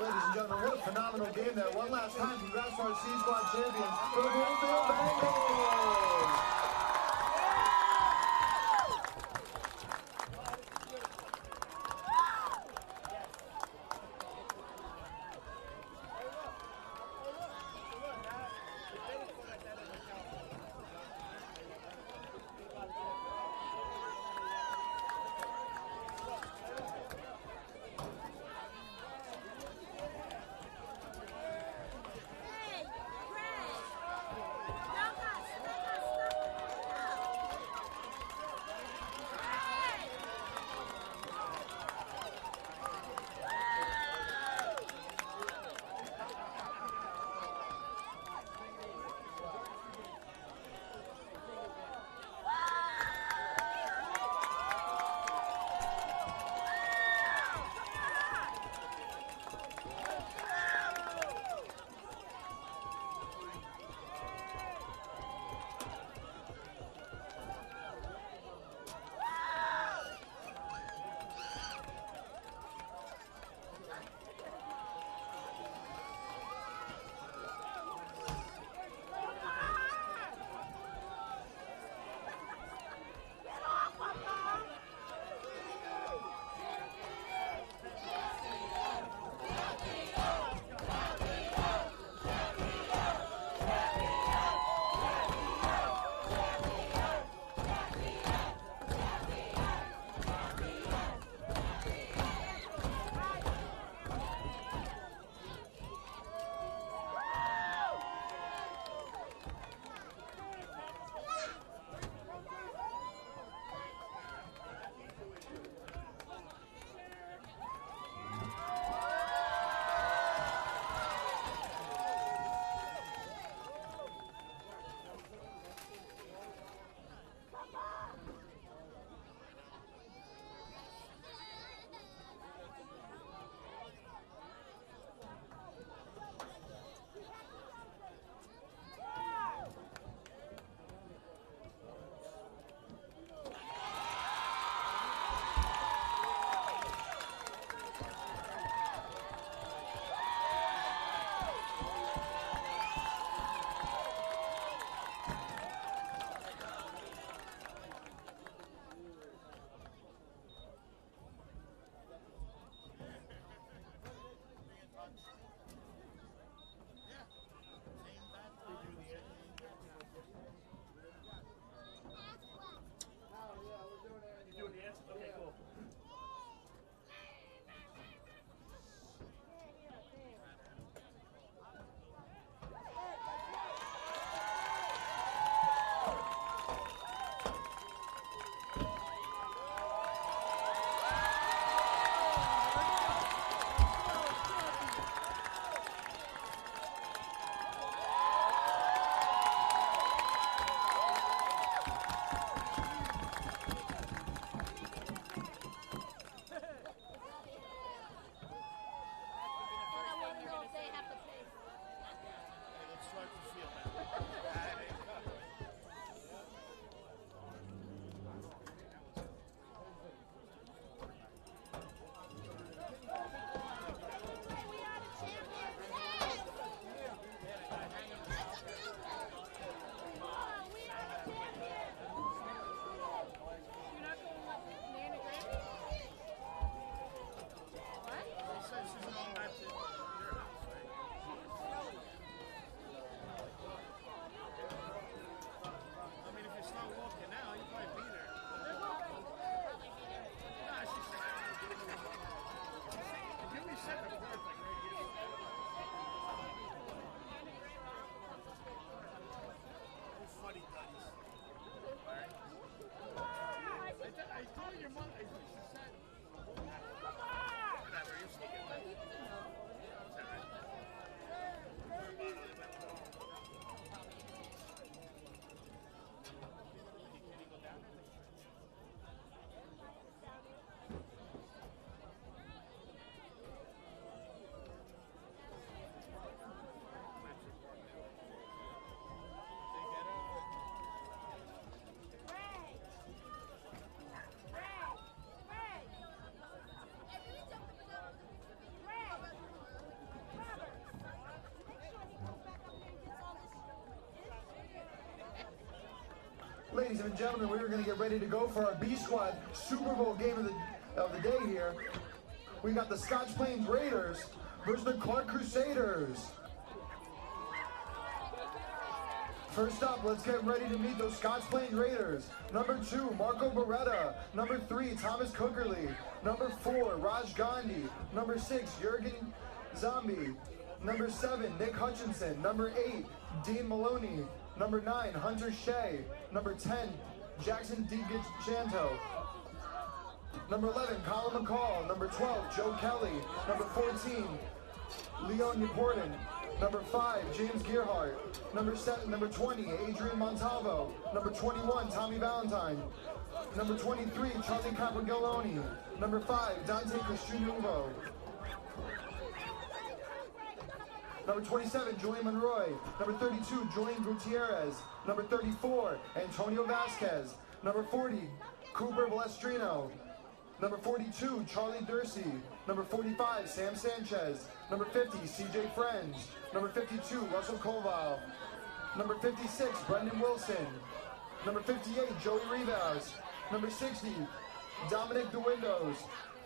Ladies and gentlemen, what a phenomenal game there. One last time, congrats to our C Squad champions for the Bloomfield Bengals! Hey, Greg! Let us stop. and gentlemen, we are going to get ready to go for our B Squad Super Bowl game of the day here. We got the Scotch Plains Raiders versus the Clark Crusaders. First up, let's get ready to meet those Scotch Plains Raiders. Number 2, Marco Beretta. Number 3, Thomas Cookerly. Number 4, Raj Gandhi. Number 6, Jurgen Zombie. Number 7, Nick Hutchinson. Number 8, Dean Maloney. Number 9, Hunter Shea. Number 10, Jackson DiGianto. Number 11, Colin McCall. Number 12, Joe Kelly. Number 14, Leon Newporton. Number 5, James Gearhart. Number 20, Adrian Montalvo. Number 21, Tommy Valentine. Number 23, Charlie Capragalloni. Number 5, Dante Castrunuvo. Number 27, Julian Monroy. Number 32, Julian Gutierrez. Number 34, Antonio Vasquez. Number 40, Cooper Balestrino. Number 42, Charlie Dursey. Number 45, Sam Sanchez. Number 50, CJ Friends. Number 52, Russell Koval. Number 56, Brendan Wilson. Number 58, Joey Rivas. Number 60, Dominic DeWindows.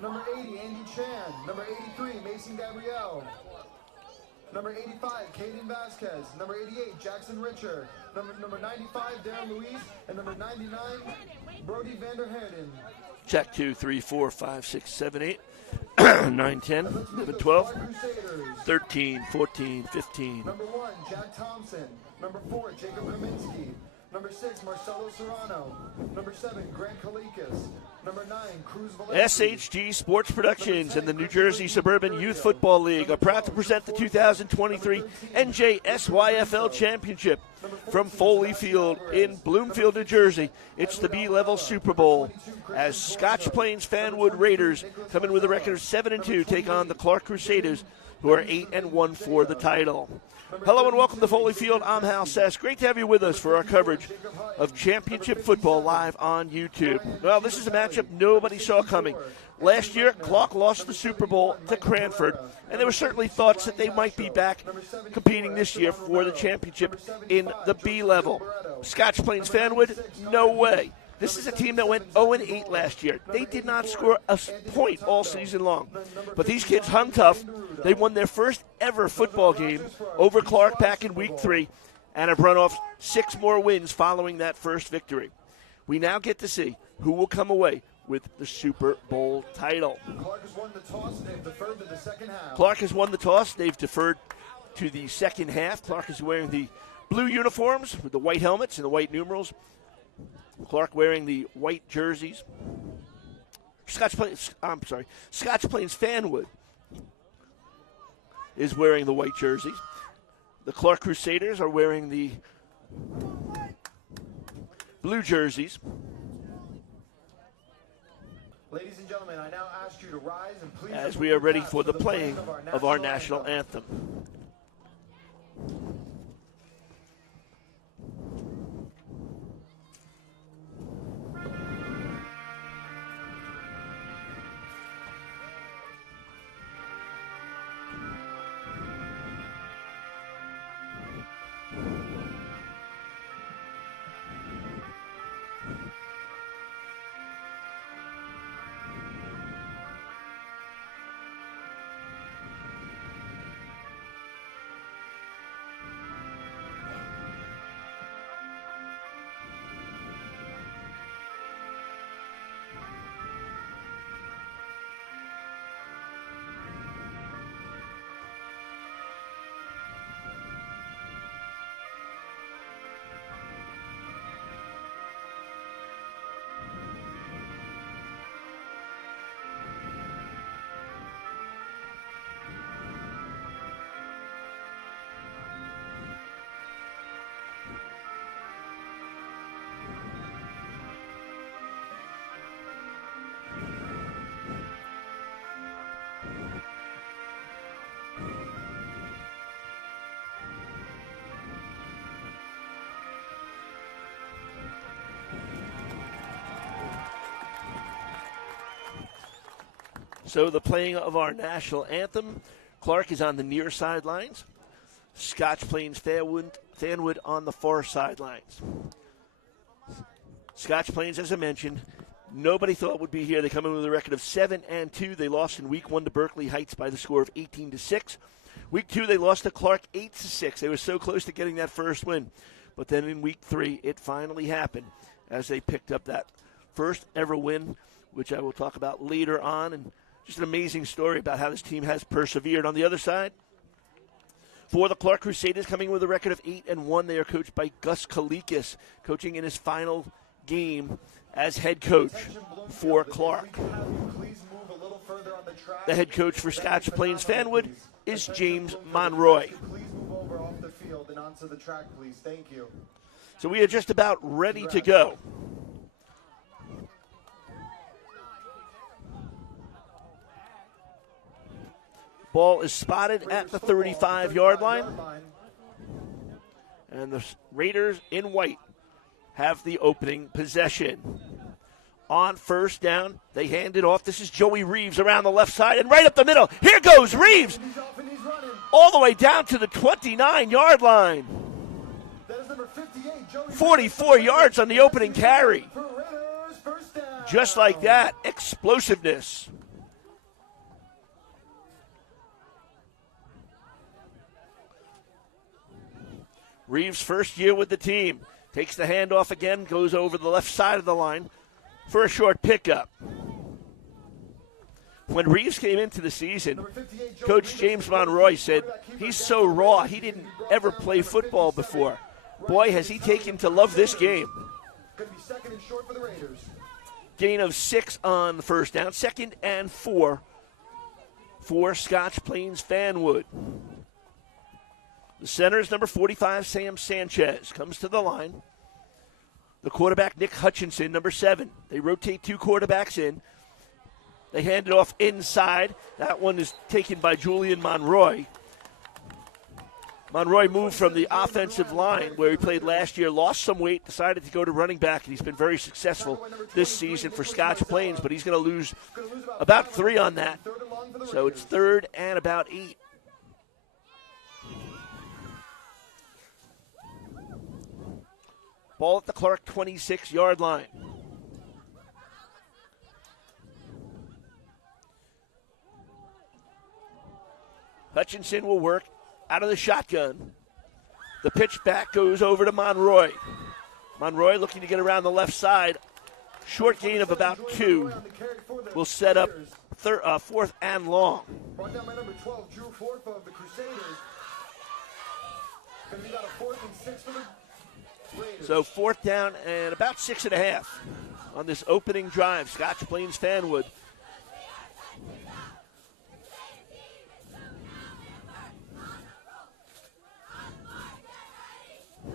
Number 80, Andy Chan. Number 83, Mason Gabrielle. Number 85, Caden Vasquez. Number 88, Jackson Richer. Number 95, Darren Luis. And number 99, Brody Vanderherden. Check 2, 3, 4, 5, 6, 7, 8, 9, 10, 11, 12, 13, 14, 15. Number 1, Jack Thompson. Number 4, Jacob Kaminsky. Number 6, Marcelo Serrano. Number 7, Grant Kalikas. Number 9, Cruz Valencia. SHG Sports Productions and the New Jersey Suburban Youth Football League are proud to present the 2023 NJSYFL Championship from Foley Field in Bloomfield, New Jersey. It's the B-level Super Bowl as Scotch Plains Fanwood Raiders come in with a record of 7-2, take on the Clark Crusaders, who are 8-1 for the title. Hello and welcome to Foley Field. I'm Hal Sess. Great to have you with us for our coverage of championship football live on YouTube. Well, this is a matchup nobody saw coming. Last year, Clark lost the Super Bowl to Cranford, and there were certainly thoughts that they might be back competing this year for the championship in the B level. Scotch Plains Fanwood, no way. This is a team that went 0-8 last year. They did not score a point all season long. But these kids hung tough. They won their first ever football game over Clark back in Week 3 and have run off 6 more wins following that first victory. We now get to see who will come away with the Super Bowl title. Clark has won the toss, and they've deferred to the second half. Clark has won the toss. They've deferred to the second half. Clark is wearing the blue uniforms with the white helmets and the white numerals. Clark wearing the white jerseys. Scotch Plains Fanwood is wearing the white jerseys. The Clark Crusaders are wearing the blue jerseys. Ladies and gentlemen, I now ask you to rise and please as we are ready for the playing of our national anthem. So the playing of our national anthem. Clark is on the near sidelines. Scotch Plains Fanwood on the far sidelines. Scotch Plains, as I mentioned, nobody thought would be here. They come in with a record of 7-2. They lost in week 1 to Berkeley Heights by the score of 18-6. Week 2, they lost to Clark 8-6. They were so close to getting that first win. But then in week 3, it finally happened as they picked up that first ever win, which I will talk about later on. And just an amazing story about how this team has persevered. On the other side, for the Clark Crusaders, coming with a record of 8-1, they are coached by Gus Kalikis, coaching in his final game as head coach for Clark. The head coach for Scotch Plains Fanwood is James Monroy. So we are just about ready to go. Ball is spotted at the 35-yard line. And the Raiders in white have the opening possession. On first down, they hand it off. This is Joey Reeves around the left side and right up the middle. Here goes Reeves all the way down to the 29-yard line. 44 yards on the opening carry. Just like that, explosiveness. Reeves' first year with the team. Takes the handoff again, goes over the left side of the line for a short pickup. When Reeves came into the season, Coach James Monroy said he's so raw, he didn't ever play football before. Boy, has he taken to love this game. Gain of 6 on the first down, 2nd and 4 for Scotch Plains Fanwood. The center is number 45, Sam Sanchez, comes to the line. The quarterback, Nick Hutchinson, number 7. They rotate 2 quarterbacks in. They hand it off inside. That one is taken by Julian Monroy. Monroy moved from the offensive line where he played last year, lost some weight, decided to go to running back, and he's been very successful this season for Scotch Plains, but he's going to lose about 3 on that. So it's 3rd and about 8. Ball at the Clark 26-yard line. Hutchinson will work out of the shotgun. The pitch back goes over to Monroy. Monroy looking to get around the left side. Short gain of about 2 will set up 4th and long. Brought down by number 12, Drew Forth of the Crusaders. Going to be about a 4th and 6 for the Raiders. So 4th down and about 6.5 on this opening drive. Scotch Plains Fanwood.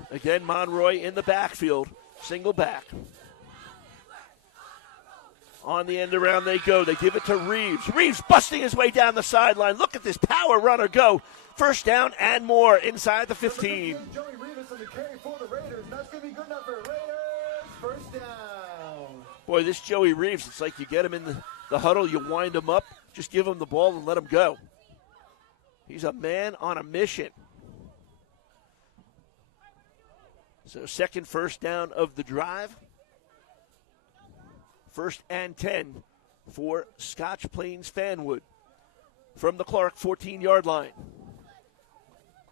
Again, Monroy in the backfield, single back. On the end around they go. They give it to Reeves. Reeves busting his way down the sideline. Look at this power runner go. 1st down and more inside the 15. Joey Reeves on the carry for the Raiders. That's going to be good enough for Raiders. 1st down. Boy, this Joey Reeves, it's like you get him in the huddle, you wind him up, just give him the ball and let him go. He's a man on a mission. So 2nd first down of the drive. 1st and 10 for Scotch Plains Fanwood from the Clark 14-yard line.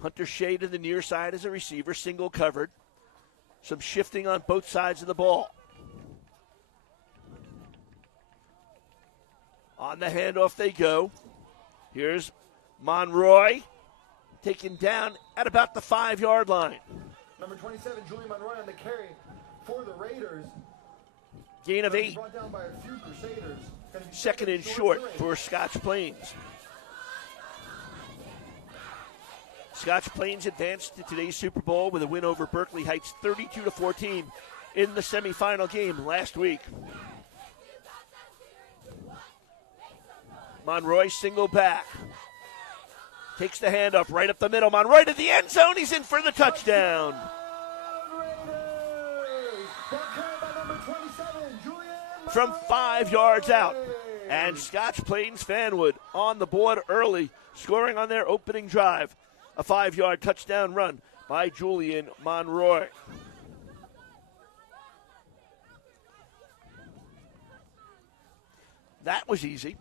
Hunter Shea to the near side as a receiver, single covered. Some shifting on both sides of the ball. On the handoff they go. Here's Monroy taken down at about the 5-yard line. Number 27, Julian Monroy on the carry for the Raiders. Gain of 8. Brought down by a few Crusaders. 2nd and short for Scotch Plains. Scotch Plains advanced to today's Super Bowl with a win over Berkeley Heights 32-14 in the semifinal game last week. Monroy single back. Takes the handoff right up the middle. Monroy to the end zone. He's in for the touchdown. From 5 yards out. And Scotch Plains Fanwood on the board early, scoring on their opening drive. A 5-yard touchdown run by Julian Monroy. That was easy.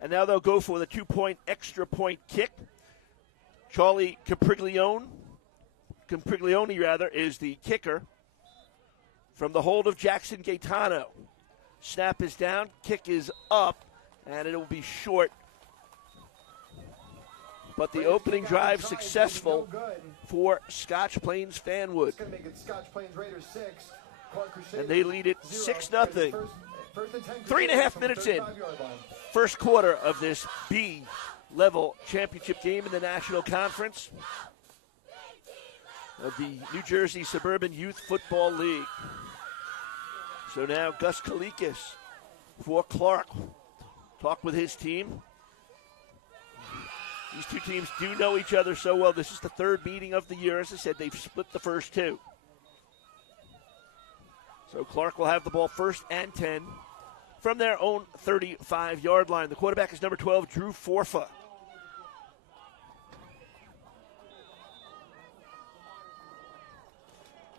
And now they'll go for the 2-point extra point kick. Charlie Capriglione is the kicker from the hold of Jackson Gaetano. Snap is down, kick is up, and it will be short. But the opening drive successful for Scotch Plains Fanwood. And they lead it 6-0. 3.5 minutes in. First quarter of this B-level championship game in the National Conference of the New Jersey Suburban Youth Football League. So now Gus Kalikis for Clark. Talk with his team. These two teams do know each other so well. This is the third meeting of the year. As I said, they've split the first two. So Clark will have the ball 1st and 10 from their own 35-yard line. The quarterback is number 12, Drew Forfa.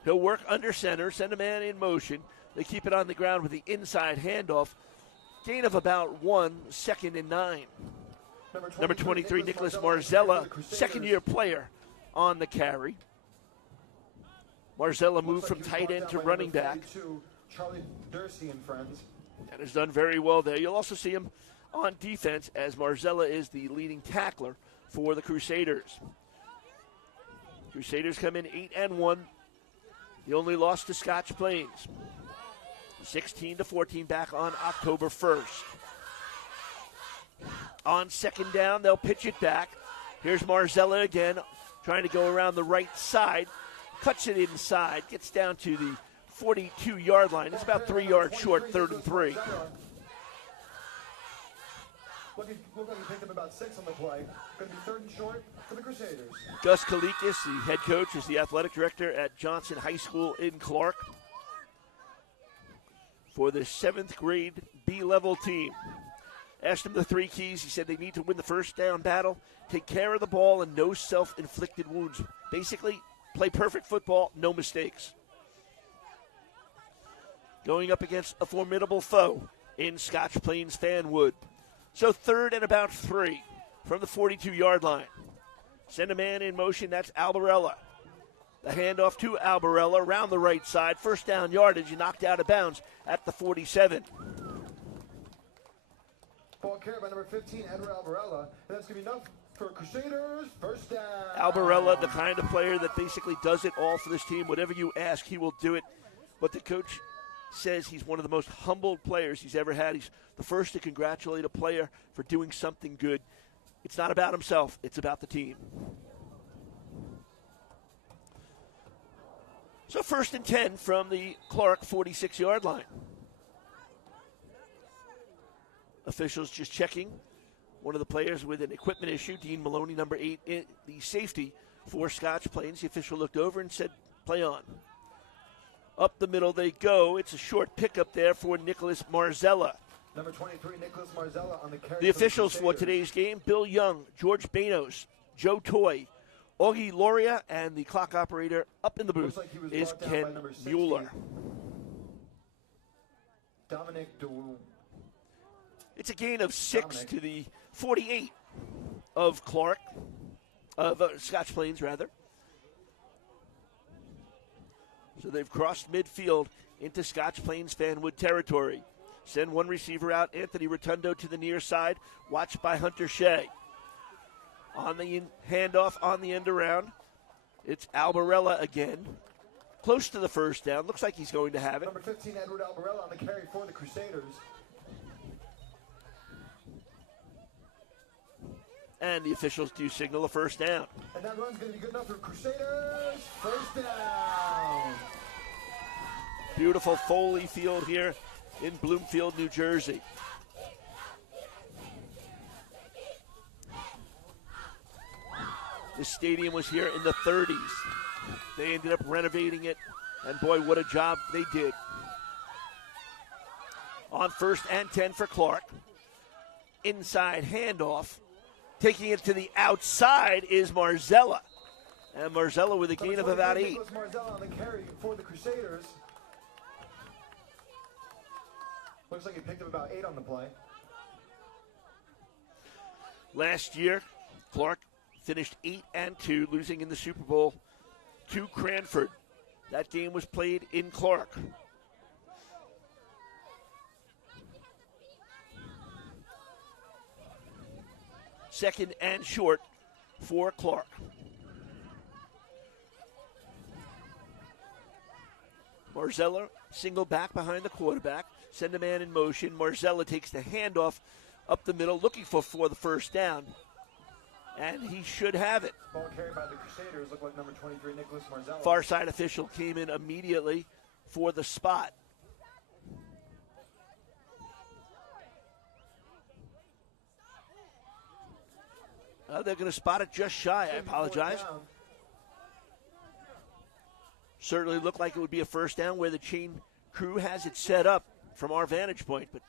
He'll work under center, send a man in motion. They keep it on the ground with the inside handoff. Gain of about 1, 2nd and 9. Number 23, Nicholas Marzella, second-year player on the carry. Marzella moved from tight end to running back. And has done very well there. You'll also see him on defense as Marzella is the leading tackler for the Crusaders. Crusaders come in 8-1. The only loss to Scotch Plains. 16-14 back on October 1st. On second down, they'll pitch it back. Here's Marzella again, trying to go around the right side. Cuts it inside, gets down to the 42-yard line. It's about 3 yards short, 3rd and 3. Looked like he picked up about 6 on the play. Going to be 3rd and short for the Crusaders. Gus Kalikis, the head coach, is the athletic director at Johnson High School in Clark for the 7th grade B-level team. Asked him the 3 keys. He said they need to win the first down battle, take care of the ball, and no self-inflicted wounds. Basically, play perfect football, no mistakes. Going up against a formidable foe in Scotch Plains Fanwood. So 3rd and about 3 from the 42-yard line. Send a man in motion, that's Albarella. The handoff to Albarella around the right side. First down yardage, knocked out of bounds at the 47. Ball carried by number 15, Edward Albarella. And that's going to be enough for Crusaders. First down. Albarella, the kind of player that basically does it all for this team. Whatever you ask, he will do it. But the coach says he's one of the most humbled players he's ever had. He's the first to congratulate a player for doing something good. It's not about himself. It's about the team. So 1st and 10 from the Clark 46-yard line. Officials just checking one of the players with an equipment issue, Dean Maloney, number 8, the safety for Scotch Plains. The official looked over and said, play on. Up the middle they go. It's a short pickup there for Nicholas Marzella. Number 23, Nicholas Marzella on the carry. The officials for today's game, Bill Young, George Banos, Joe Toy, Augie Loria, and the clock operator up in the booth is Ken Mueller. Dominic DeWoo. It's a gain of 6 to the 48 of Clark, of Scotch Plains, rather. So they've crossed midfield into Scotch Plains Fanwood territory. Send one receiver out, Anthony Rotundo to the near side, watched by Hunter Shea. On the handoff, on the end around, it's Albarella again. Close to the first down. Looks like he's going to have it. Number 15, Edward Albarella on the carry for the Crusaders. And the officials do signal a first down. And that run's going to be good enough for Crusaders. First down. Beautiful Foley Field here in Bloomfield, New Jersey. This stadium was here in the 30s. They ended up renovating it, and boy, what a job they did. On 1st and 10 for Clark. Inside handoff. Taking it to the outside is Marzella. And Marzella with a gain of about 8. Marzella on the carry for the Crusaders. Looks like he picked up about 8 on the play. Last year, Clark finished 8-2, losing in the Super Bowl to Cranford. That game was played in Clark. Second and short for Clark. Marzella single back behind the quarterback. Send a man in motion. Marzella takes the handoff up the middle, looking for the first down. And he should have it. Ball carried by the Crusaders. Looked like number 23, Nicholas Marzella. Far side official came in immediately for the spot. They're going to spot it just shy. I apologize. Certainly looked like it would be a first down where the chain crew has it set up from our vantage point. But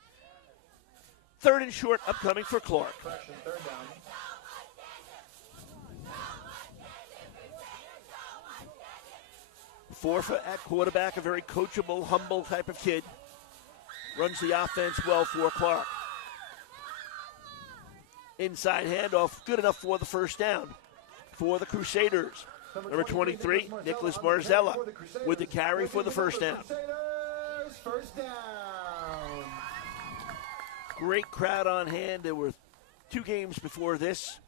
third and short upcoming for Clark. Correction, third down. Forfa at quarterback, a very coachable, humble type of kid. Runs the offense well for Clark. Inside handoff, good enough for the first down for the Crusaders. Number 23, Nicholas Marzella with the carry for the first down. First down. Great crowd on hand. There were 2 games before this.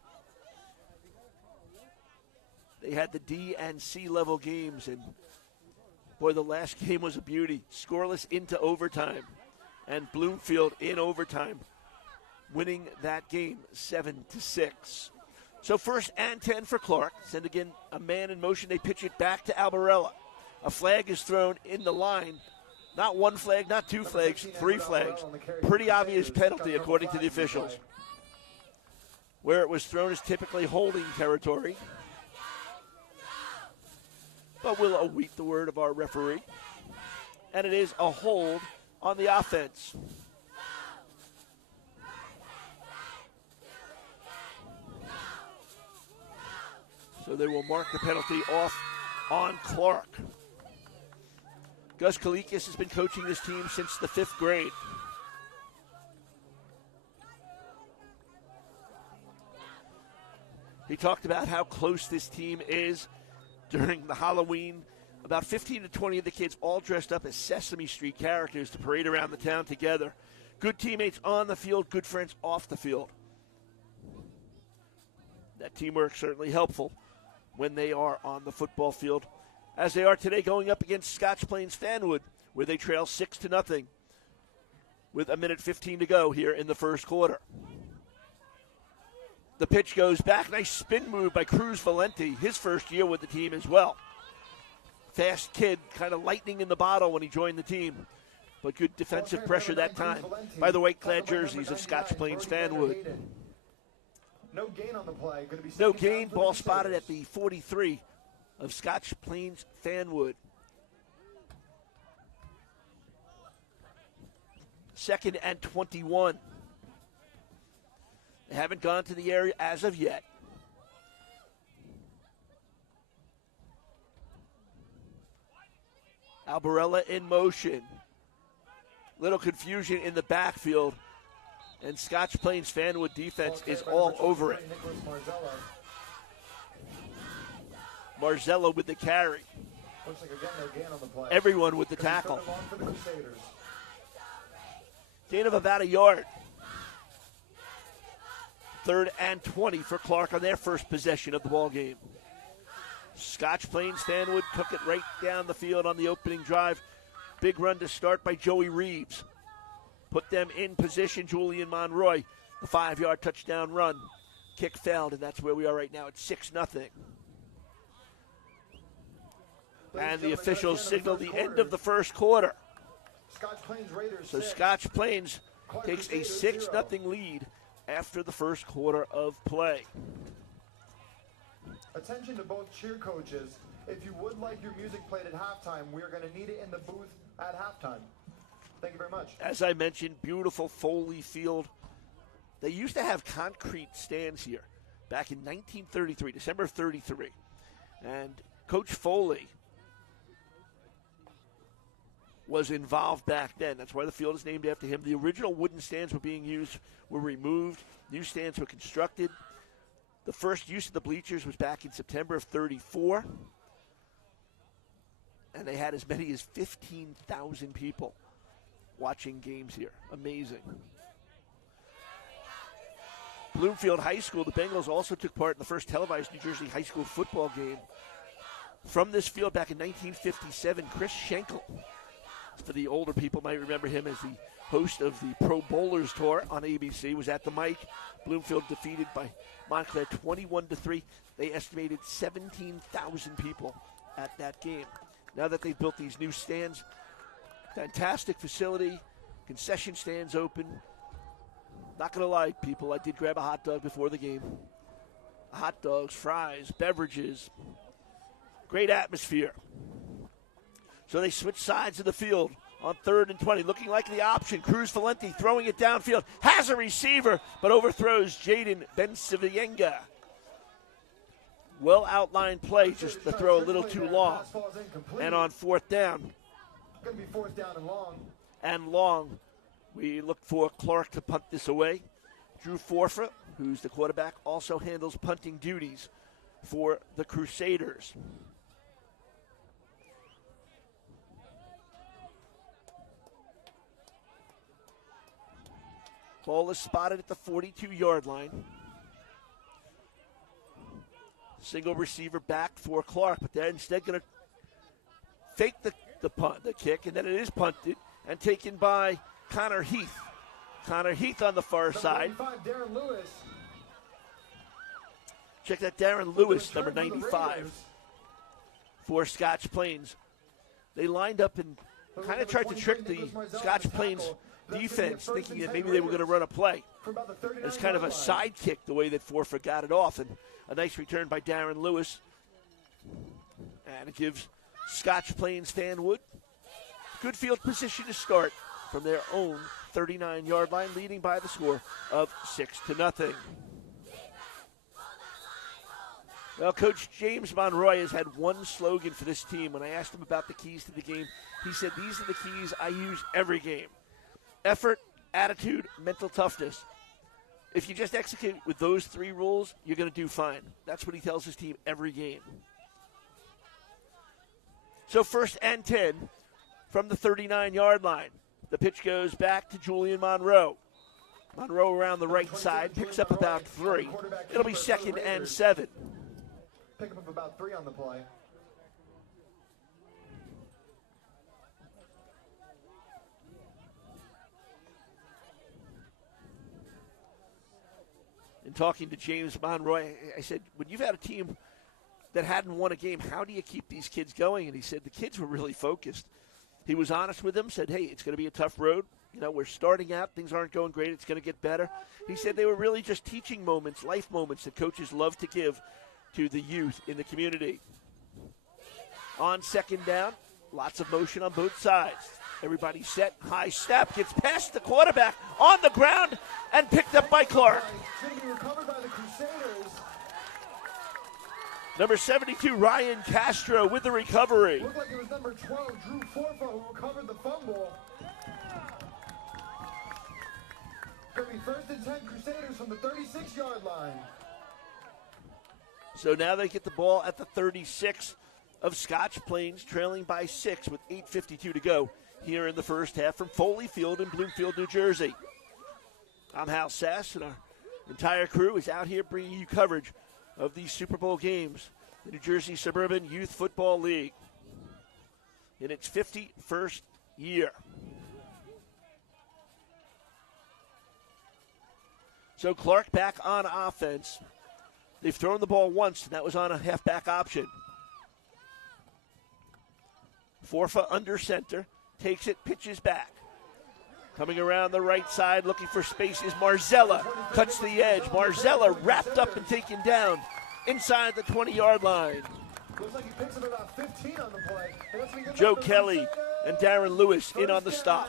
They had the D and C level games, and boy, the last game was a beauty. Scoreless into overtime, and Bloomfield in overtime, winning that game 7-6. So first and 10 for Clark. Send again a man in motion. They pitch it back to Albarella. A flag is thrown in the line. Not 1 flag, not 2 flags, 3 flags. Pretty obvious penalty according to the officials. Where it was thrown is typically holding territory. But we'll await the word of our referee. And it is a hold on the offense. So they will mark the penalty off on Clark. Gus Kalikis has been coaching this team since the 5th grade. He talked about how close this team is during the Halloween. About 15 to 20 of the kids all dressed up as Sesame Street characters to parade around the town together. Good teammates on the field, good friends off the field. That teamwork certainly helpful when they are on the football field, as they are today going up against Scotch Plains Fanwood, where they trail 6-0 with 1:15 to go here in the first quarter. The pitch goes back. Nice spin move by Cruz Valenti, his first year with the team as well. Fast kid, kind of lightning in the bottle when he joined the team, but good defensive pressure that time by the white-clad jerseys of Scotch Plains Fanwood. No gain on the play. No gain. Ball spotted at the 43 of Scotch Plains Fanwood. Second and 21. They haven't gone to the area as of yet. Albarella in motion. Little confusion in the backfield. And Scotch Plains Fanwood defense is all over it. Marzella with the carry. Looks like again, no gain on the play. Everyone with the tackle. Gain of about a yard. Third and 20 for Clark on their first possession of the ball game. Scotch Plains Fanwood took it right down the field on the opening drive. Big run to start by Joey Reeves. Put them in position. Julian Monroy, the 5-yard touchdown run. Kick failed, and that's where we are right now at 6-0. And the officials signal the end of the first quarter. So Scotch Plains takes a 6-0 lead after the first quarter of play. Attention to both cheer coaches. If you would like your music played at halftime, we are going to need it in the booth at halftime. Thank you very much. As I mentioned, beautiful Foley Field. They used to have concrete stands here back in 1933, December 33. And Coach Foley was involved back then. That's why the field is named after him. The original wooden stands were removed. New stands were constructed. The first use of the bleachers was back in September of 34. And they had as many as 15,000 people watching games here. Amazing. Bloomfield High School, the Bengals also took part in the first televised New Jersey high school football game. From this field back in 1957, Chris Schenkel, for the older people might remember him as the host of the Pro Bowlers Tour on ABC, was at the mic. Bloomfield defeated by Montclair 21-3. They estimated 17,000 people at that game. Now that they've built these new stands, fantastic facility, concession stands open. Not going to lie, people, I did grab a hot dog before the game. Hot dogs, fries, beverages. Great atmosphere. So they switch sides of the field on 3rd and 20, looking like the option. Cruz Valenti throwing it downfield. Has a receiver, but overthrows Jaden Bensivienga. Well-outlined play, just the throw a little too long. And on 4th down. Going to be 4th down and long. And long. We look for Clark to punt this away. Drew Forfa, who's the quarterback, also handles punting duties for the Crusaders. Ball is spotted at the 42-yard line. Single receiver back for Clark, but they're instead going to fake the kick, and then it is punted and taken by Connor Heath. Connor Heath on the far side. Darren Lewis. Check that, Darren Lewis, number 95, for Scotch Plains. They lined up and kind of tried to trick the Scotch Plains defense, thinking that maybe they were going to run a play. It's kind of a side kick the way that Forfa got it off, and a nice return by Darren Lewis. And it gives Scotch Plains Fanwood good field position to start from their own 39-yard line, leading by the score of 6-0. Well, Coach James Monroy has had one slogan for this team. When I asked him about the keys to the game, he said, these are the keys I use every game. Effort, attitude, mental toughness. If you just execute with those 3 rules, you're going to do fine. That's what he tells his team every game. So 1st and 10 from the 39-yard line. The pitch goes back to Julian Monroe. Monroe around the right side, picks up about 3. It'll be 2nd and 7. Pick up about 3 on the play. In talking to James Monroy, I said, when you've had a team that hadn't won a game, how do you keep these kids going? And he said the kids were really focused. He was honest with them, said, hey, it's going to be a tough road. You know, we're starting out. Things aren't going great. It's going to get better. He said they were really just teaching moments, life moments that coaches love to give to the youth in the community. On 2nd down, lots of motion on both sides. Everybody set, high step, gets past the quarterback on the ground and picked up by Clark. It's going to be recovered by the Crusaders. Number 72, Ryan Castro with the recovery. Looked like it was number 12, Drew Forfa, who recovered the fumble. Going to be 1st and 10 Crusaders from the 36-yard line. So now they get the ball at the 36 of Scotch Plains, trailing by 6 with 8:52 to go here in the first half from Foley Field in Bloomfield, New Jersey. I'm Hal Sass, and our entire crew is out here bringing you coverage of these Super Bowl games, the New Jersey Suburban Youth Football League in its 51st year. So Clark back on offense. They've thrown the ball once, and that was on a halfback option. Forfa under center, takes it, pitches back. Coming around the right side, looking for space is Marzella. Cuts the edge. Marzella wrapped up and taken down inside the 20-yard line. Looks like he picks up about 15 on the play. Joe Kelly and Darren Lewis in on the stop.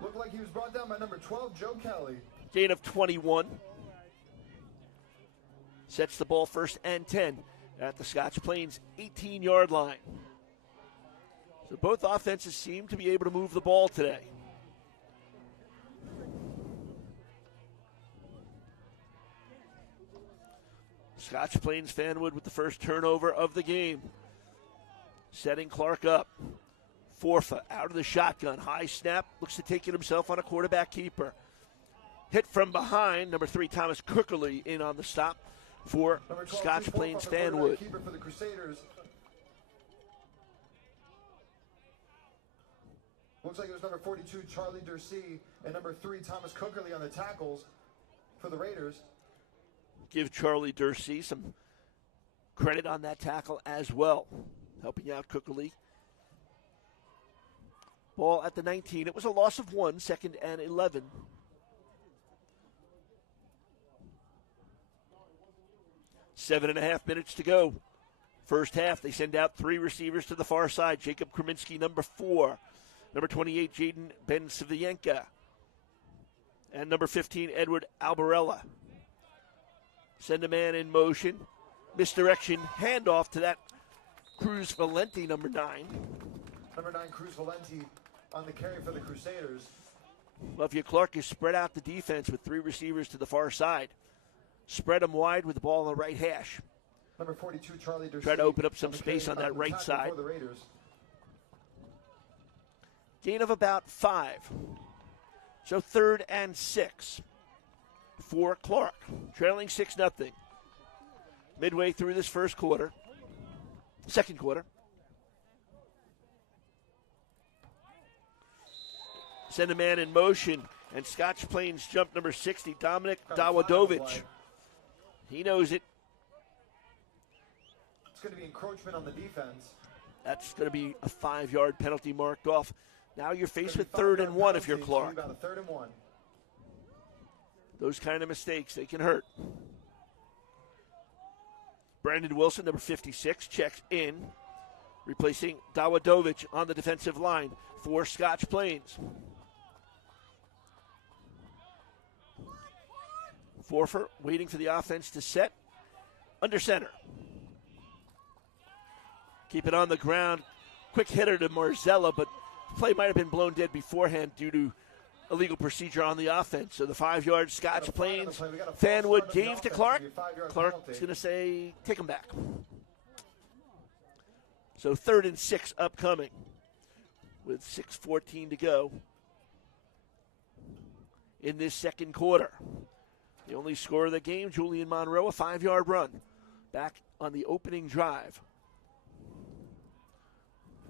Looked like he was brought down by number 12, Joe Kelly. Gain of 21. Sets the ball 1st and 10 at the Scotch Plains 18-yard line. So both offenses seem to be able to move the ball today. Scotch Plains Fanwood with the first turnover of the game. Setting Clark up. Forfa out of the shotgun. High snap. Looks to take it himself on a quarterback keeper. Hit from behind. Number 3, Thomas Cookerly in on the stop for Scotch Plains Fanwood. For the Crusaders. Looks like it was number 42, Charlie Dursey, and number 3, Thomas Cookerly on the tackles for the Raiders. Give Charlie Dursey some credit on that tackle as well, helping out Cookerly. Ball at the 19. It was a loss of 1, 2nd and 11. Seven and a half minutes to go. First half, they send out 3 receivers to the far side. Jacob Kraminski, number 4. Number 28, Jaden Ben-Savienka. And number 15, Edward Albarella. Send a man in motion. Misdirection, handoff to that Cruz Valenti, number 9. Number 9, Cruz Valenti on the carry for the Crusaders. Lufia Clark has spread out the defense with 3 receivers to the far side. Spread them wide with the ball on the right hash. Number 42, Charlie Dursey. Try to open up some space on that right side. Gain of about 5. So 3rd and 6 for Clark. Trailing 6-0. Midway through this second quarter. Send a man in motion, and Scotch Plains jump number 60, Dominic Dawadovich. He knows it. It's going to be encroachment on the defense. That's going to be a 5-yard penalty marked off. Now you're faced with 3rd and 1 if you're Clark. About a 3rd and 1. Those kind of mistakes, they can hurt. Brandon Wilson, number 56, checks in, replacing Dawadovich on the defensive line for Scotch Plains. Forfer waiting for the offense to set under center. Keep it on the ground. Quick hitter to Marzella, but the play might have been blown dead beforehand due to illegal procedure on the offense. So the 5-yard Scotch Plains Fanwood gave to Clark. Clark's going to say, take him back. So 3rd and 6 upcoming with 6:14 to go in this second quarter. The only score of the game, Julian Monroe, a 5-yard run back on the opening drive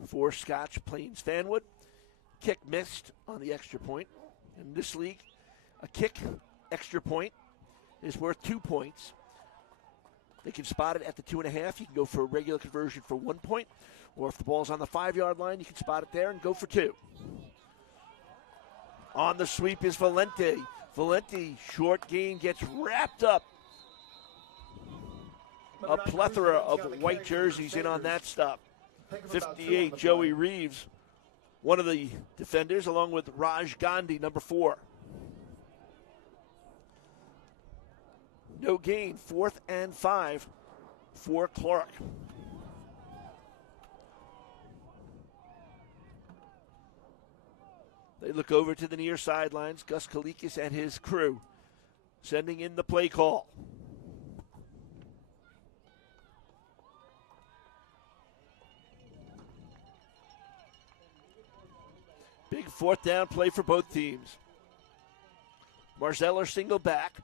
for Scotch Plains Fanwood. Kick missed on the extra point. In this league, a kick extra point is worth 2 points. They can spot it at the 2.5. You can go for a regular conversion for 1 point. Or if the ball's on the 5-yard line, you can spot it there and go for 2. On the sweep is Valenti. Valenti, short gain, gets wrapped up. A plethora of white jerseys in on that stop. 58, Joey Reeves, one of the defenders, along with Raj Gandhi, number 4. No gain, 4th and 5 for Clark. They look over to the near sidelines. Gus Kalikis and his crew sending in the play call. Big 4th down play for both teams. Marzeller single back.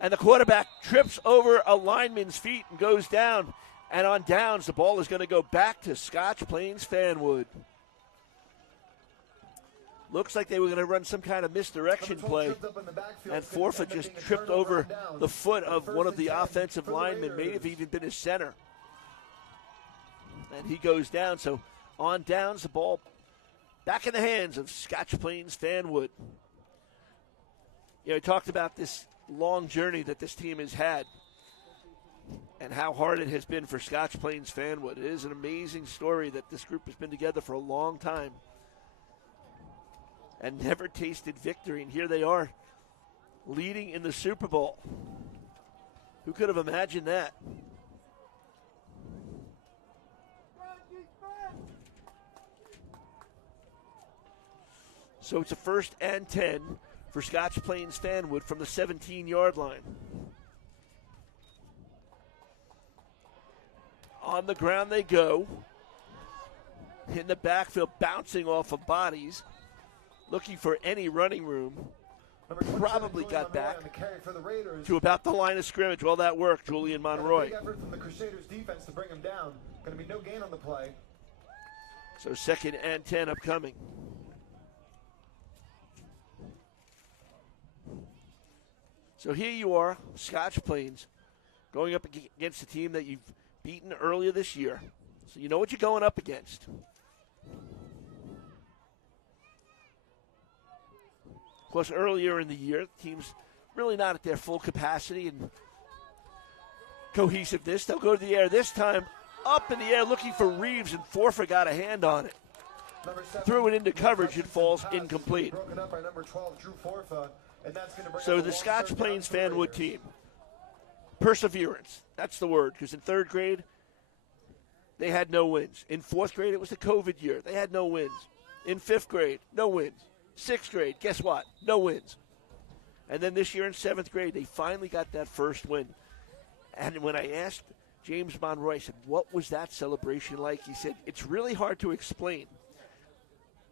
And the quarterback trips over a lineman's feet and goes down. And on downs, the ball is going to go back to Scotch Plains Fanwood. Looks like they were going to run some kind of misdirection play. And Forfa just tripped over the foot of one of the offensive linemen, may have even been his center. And he goes down. So on downs, the ball back in the hands of Scotch Plains Fanwood. You know, I talked about this long journey that this team has had and how hard it has been for Scotch Plains Fanwood. It is an amazing story that this group has been together for a long time and never tasted victory. And here they are, leading in the Super Bowl. Who could have imagined that? So it's a 1st and 10 for Scotch Plains Fanwood from the 17-yard line. On the ground they go. In the backfield, bouncing off of bodies, looking for any running room. Probably got back to about the line of scrimmage. Well, that worked, Julian Monroy. Big effort from the Crusaders defense to bring him down. Going to be no gain on the play. So 2nd and 10 upcoming. So here you are, Scotch Plains, going up against a team that you've beaten earlier this year. So you know what you're going up against. Of course, earlier in the year, the team's really not at their full capacity and cohesiveness. They'll go to the air this time, up in the air, looking for Reeves, and Forfer got a hand on it. Threw it into coverage. It falls incomplete. Broken up by number 12, Drew Forfa, and that's going to bring So up the a Scotch long Plains third down Fanwood for the team, perseverance, that's the word, because in 3rd grade, they had no wins. In 4th grade, it was the COVID year. They had no wins. In 5th grade, no wins. 6th grade, guess what? No wins. And then this year in 7th grade, they finally got that first win. And when I asked James Monroy, I said, what was that celebration like? He said, it's really hard to explain.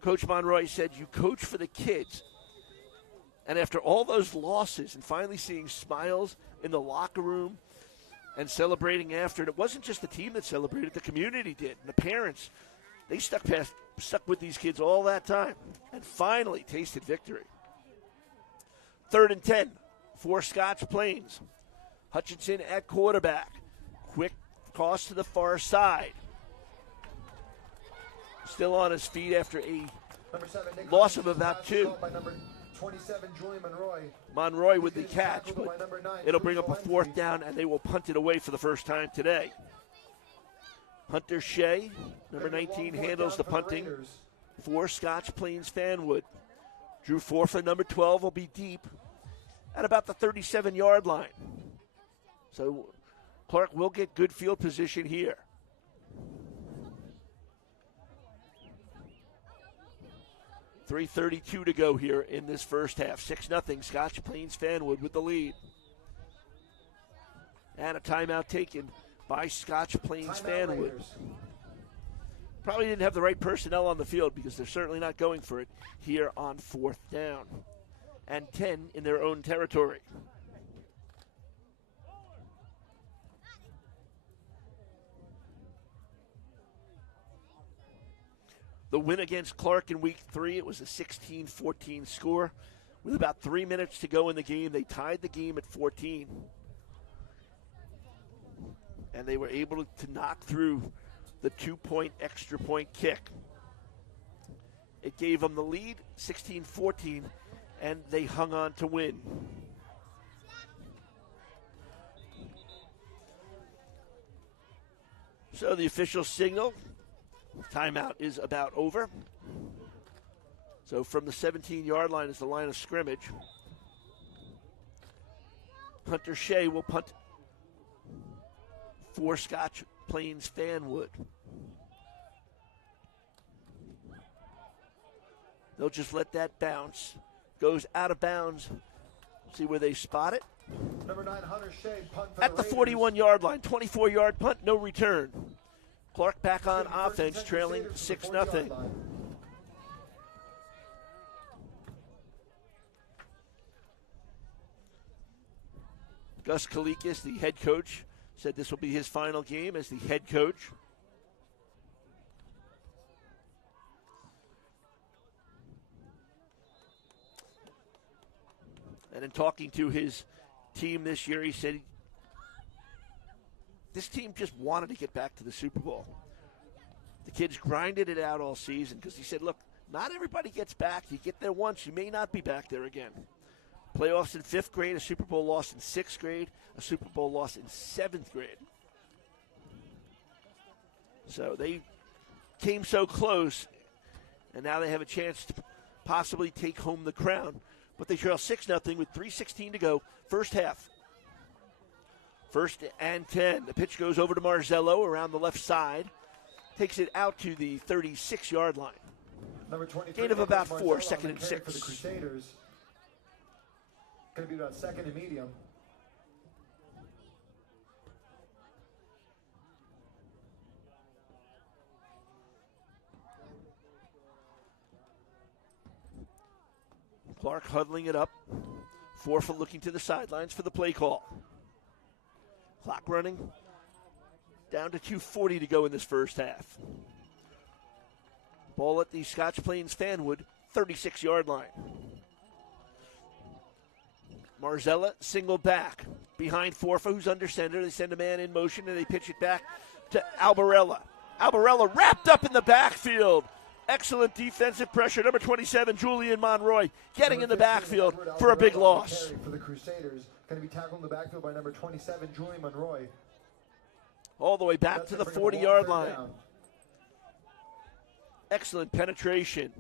Coach Monroy said, you coach for the kids. And after all those losses and finally seeing smiles in the locker room and celebrating after it, it wasn't just the team that celebrated, the community did. And the parents, they stuck with these kids all that time and finally tasted victory. 3rd and 10 for Scotch Plains. Hutchinson at quarterback. Quick cross to the far side. Still on his feet after a loss of about 2. 27, Julian Monroy. Monroy with the catch, but it'll bring up a 4th down, and they will punt it away for the first time today. Hunter Shea, number 19, handles the punting for Scotch Plains Fanwood. Drew Forfa, number 12, will be deep at about the 37-yard line. So Clark will get good field position here. .332 to go here in this first half. 6-0, Scotch Plains Fanwood with the lead. And a timeout taken by Scotch Plains Fanwood. Probably didn't have the right personnel on the field because they're certainly not going for it here on 4th down. And 10 in their own territory. The win against Clark in week 3, it was a 16-14 score. With about 3 minutes to go in the game, they tied the game at 14. And they were able to knock through the 2-point extra point kick. It gave them the lead, 16-14, and they hung on to win. So the official signal, timeout is about over. So from the 17-yard line is the line of scrimmage. Hunter Shea will punt for Scotch Plains Fanwood. They'll just let that bounce. Goes out of bounds. See where they spot it. Number 9, Hunter Shea, punt for at the 41-yard line. 24-yard punt, no return. Clark back on offense, trailing 6-0. Gus Kalikas, the head coach, said this will be his final game as the head coach. And in talking to his team this year, he said this team just wanted to get back to the Super Bowl. The kids grinded it out all season because he said, look, not everybody gets back. You get there once, you may not be back there again. Playoffs in 5th grade, a Super Bowl loss in 6th grade, a Super Bowl loss in 7th grade. So they came so close, and now they have a chance to possibly take home the crown. But they trail 6-0 with 3:16 to go, first half. 1st and 10. The pitch goes over to Marzello around the left side. Takes it out to the 36-yard line. Number 23, Gain of about Marcelo 4, on second the and carry for the 6. Crusaders. Going to be about second and medium. Clark huddling it up. Forfa looking to the sidelines for the play call. Clock running. Down to 2:40 to go in this first half. Ball at the Scotch Plains Fanwood 36-yard line. Marzella single back behind Forfa, who's under center. They send a man in motion and they pitch it back to Albarella. Albarella wrapped up in the backfield. Excellent defensive pressure. Number 27, Julian Monroy, getting in the backfield for a big loss. For the Crusaders, going to be tackled in the backfield by number 27, Julian Monroy. All the way back to the 40-yard line. Excellent penetration.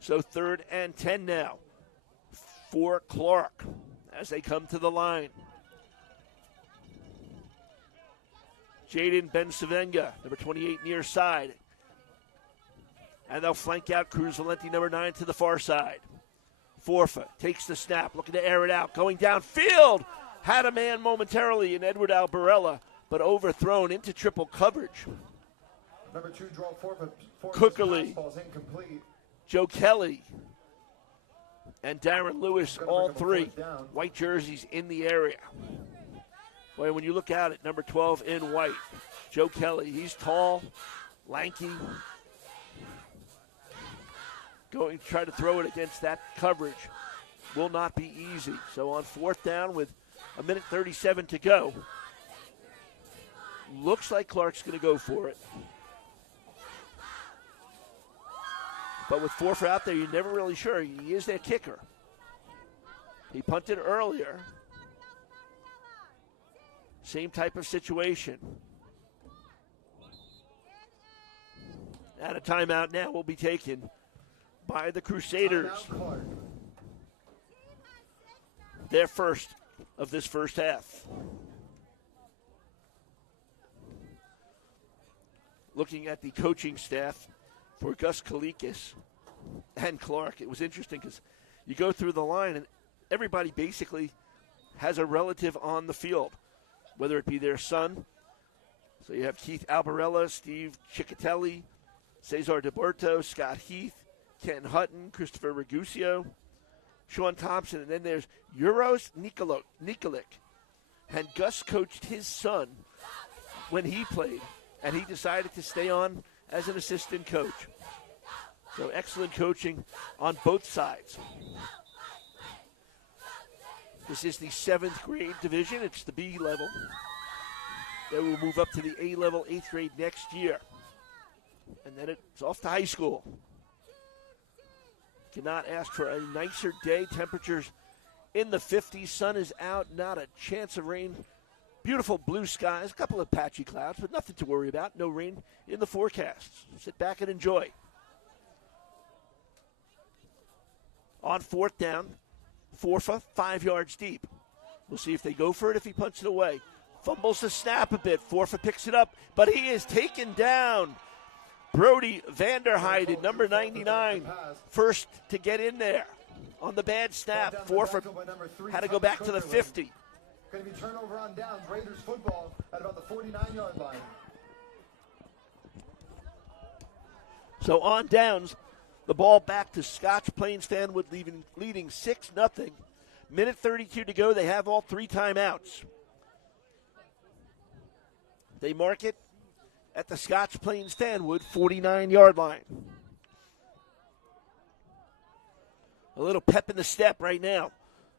So 3rd and 10 now for Clark as they come to the line. Jaden Ben-Savenga, number 28 near side. And they'll flank out Cruz Valenti, number 9, to the far side. Forfa takes the snap, looking to air it out, going downfield. Had a man momentarily in Edward Albarella, but overthrown into triple coverage. Number 2, draw Forfa. Cookerly, incomplete. Joe Kelly, and Darren Lewis, all 3 white jerseys in the area. Boy, when you look out at number 12 in white, Joe Kelly, he's tall, lanky, going to try to throw it against that coverage will not be easy. So on 4th down with 1:37 to go, looks like Clark's going to go for it. But with Forfa out there, you're never really sure. He is their kicker. He punted earlier. Same type of situation. And a timeout now will be taken by the Crusaders. Their first of this first half. Looking at the coaching staff for Gus Kalikis and Clark, it was interesting because you go through the line and everybody basically has a relative on the field, whether it be their son. So you have Keith Albarella, Steve Ciccatelli, Cesar DeBerto, Scott Heath, Ken Hutton, Christopher Ragusio, Sean Thompson, and then there's Euros Nikolic. And Gus coached his son when he played, and he decided to stay on as an assistant coach. So excellent coaching on both sides. This is the 7th grade division. It's the B level. They will move up to the A level, 8th grade next year. And then it's off to high school. Cannot ask for a nicer day. Temperatures in the 50s. Sun is out, not a chance of rain. Beautiful blue skies, a couple of patchy clouds, but nothing to worry about. No rain in the forecast. Sit back and enjoy. On 4th down, Forfa 5 yards deep. We'll see if they go for it, if he punts it away. Fumbles the snap a bit. Forfa picks it up, but he is taken down. Brody Vanderheiden, number 99, first to get in there. On the bad snap, Forfa had to go back to the 50. Going to be turnover on downs. Raiders football at about the 49-yard line. So on downs, the ball back to Scotch Plains Fanwood, leading 6-0. Minute 32 to go. They have all 3 timeouts. They mark it at the Scotch Plains Fanwood 49-yard line. A little pep in the step right now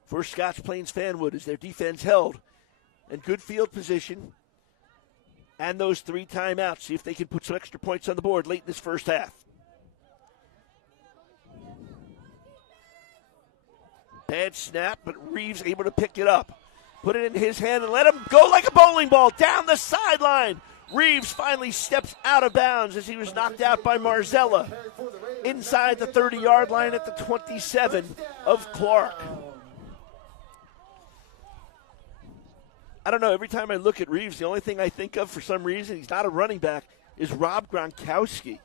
for Scotch Plains Fanwood as their defense held and good field position and those 3 timeouts. See if they can put some extra points on the board late in this first half. Bad snap, but Reeves able to pick it up. Put it in his hand and let him go like a bowling ball down the sideline. Reeves finally steps out of bounds as he was knocked out by Marzella inside the 30-yard line at the 27 of Clark. I don't know. Every time I look at Reeves, the only thing I think of for some reason, he's not a running back, is Rob Gronkowski.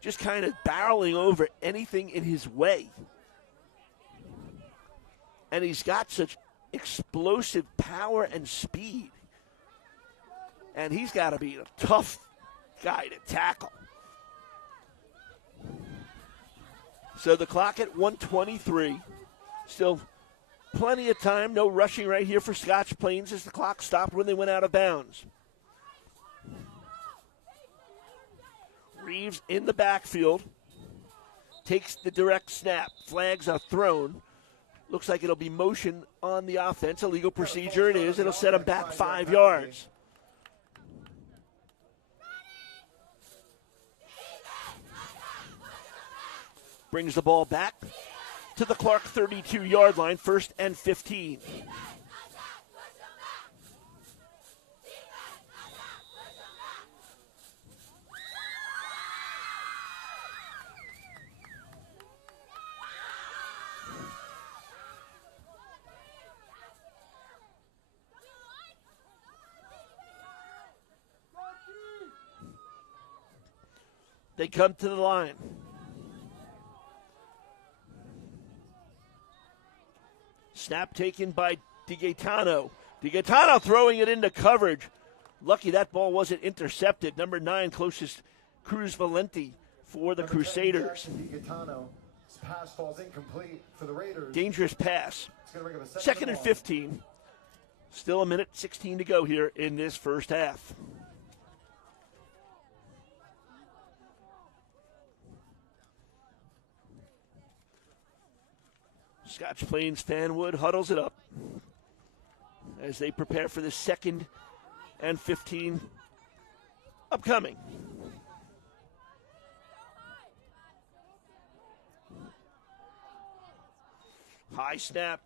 Just kind of barreling over anything in his way. And he's got such explosive power and speed. And he's got to be a tough guy to tackle. So the clock at 1:23. Still plenty of time. No rushing right here for Scotch Plains as the clock stopped when they went out of bounds. Reeves in the backfield. Takes the direct snap. Flags are thrown. Looks like it'll be motion on the offense. A legal procedure it is. It'll set him back 5 yards. Brings the ball back to the Clark 32-yard line, 1st and 15. They come to the line. Snap taken by DiGaetano. DiGaetano throwing it into coverage. Lucky that ball wasn't intercepted. Number 9, closest Cruz Valenti for the Crusaders. DiGaetano's pass falls incomplete for the Raiders. Dangerous pass. 2nd and 15. Still a minute 16 to go here in this first half. Scotch Plains Fanwood huddles it up as they prepare for the 2nd and 15 upcoming. High snap,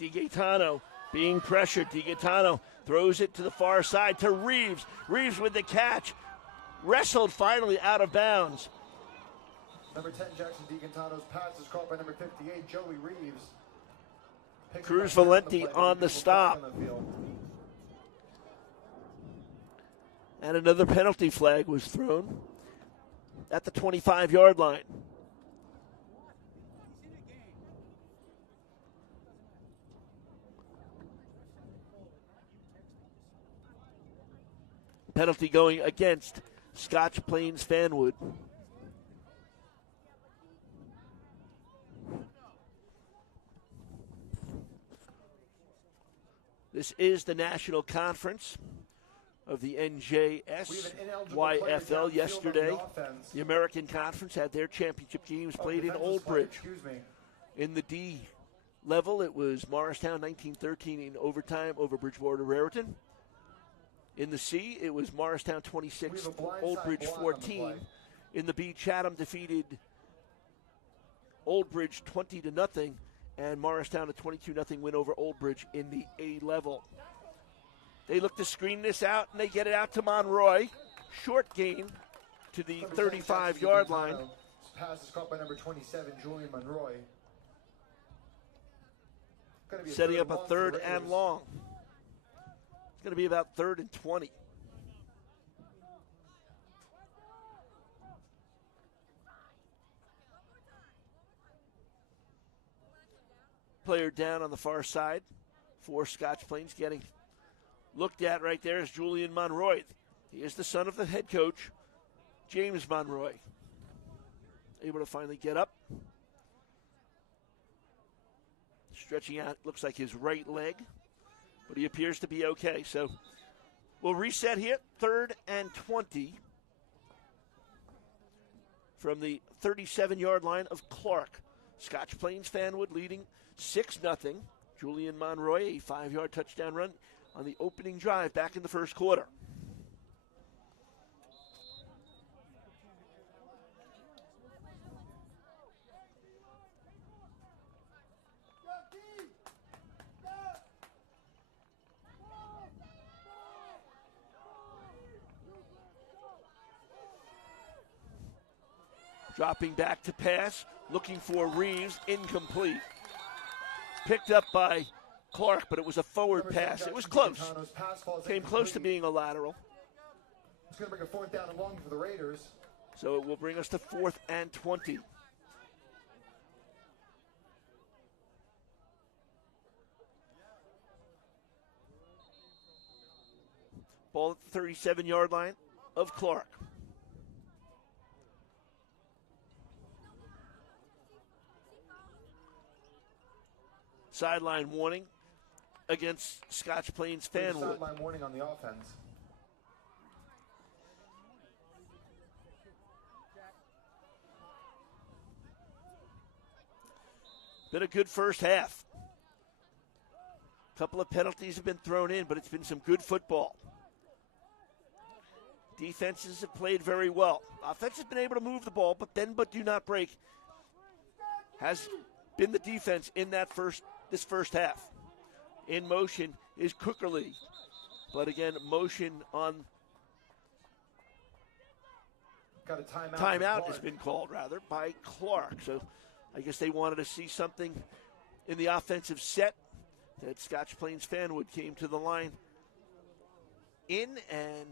DiGaetano being pressured. DiGaetano throws it to the far side to Reeves. Reeves with the catch. Wrestled finally out of bounds. Number 10, Jackson DiGaetano's pass is caught by number 58, Joey Reeves. Cruz Valenti on the stop. And another penalty flag was thrown at the 25-yard line. Penalty going against Scotch Plains Fanwood. This is the National Conference of the NJSYFL yesterday. The American Conference had their championship games played in Old Bridge. In the D level, it was Morristown 1913 in overtime over Bridgewater Raritan. In the C, it was Morristown 26, Old Bridge 14. In the B, Chatham defeated Old Bridge 20-0. And Morristown a 22-0 win over Old Bridge in the A level. They look to screen this out, and they get it out to Monroy. Short gain to the 35-yard line. Pass is caught by number 27, Julian Monroy. Setting up a 3rd and long. It's going to be about 3rd and 20. Player down on the far side for Scotch Plains. Getting looked at right there is Julian Monroy. He is the son of the head coach, James Monroy. Able to finally get up. Stretching out, looks like his right leg, but he appears to be okay. So we'll reset here, 3rd and 20 from the 37-yard line of Clark. Scotch Plains Fanwood leading 6-0. Julian Monroy, a 5-yard touchdown run on the opening drive back in the first quarter. Dropping back to pass, looking for Reeves, incomplete. Picked up by Clark, but it was a forward pass. It was close. Came close to being a lateral. It's going to bring a 4th down and long for the Raiders. So it will bring us to 4th and 20. Ball at the 37-yard line of Clark. Sideline warning against Scotch Plains Fanwood. Sideline warning on the offense. Been a good first half. A couple of penalties have been thrown in, but it's been some good football. Defenses have played very well. Offense has been able to move the ball, but bend but do not break has been the defense in this first half. In motion is Cookerly, but again, motion on got a timeout has been called by Clark. So I guess they wanted to see something in the offensive set that Scotch Plains Fanwood came to the line in, and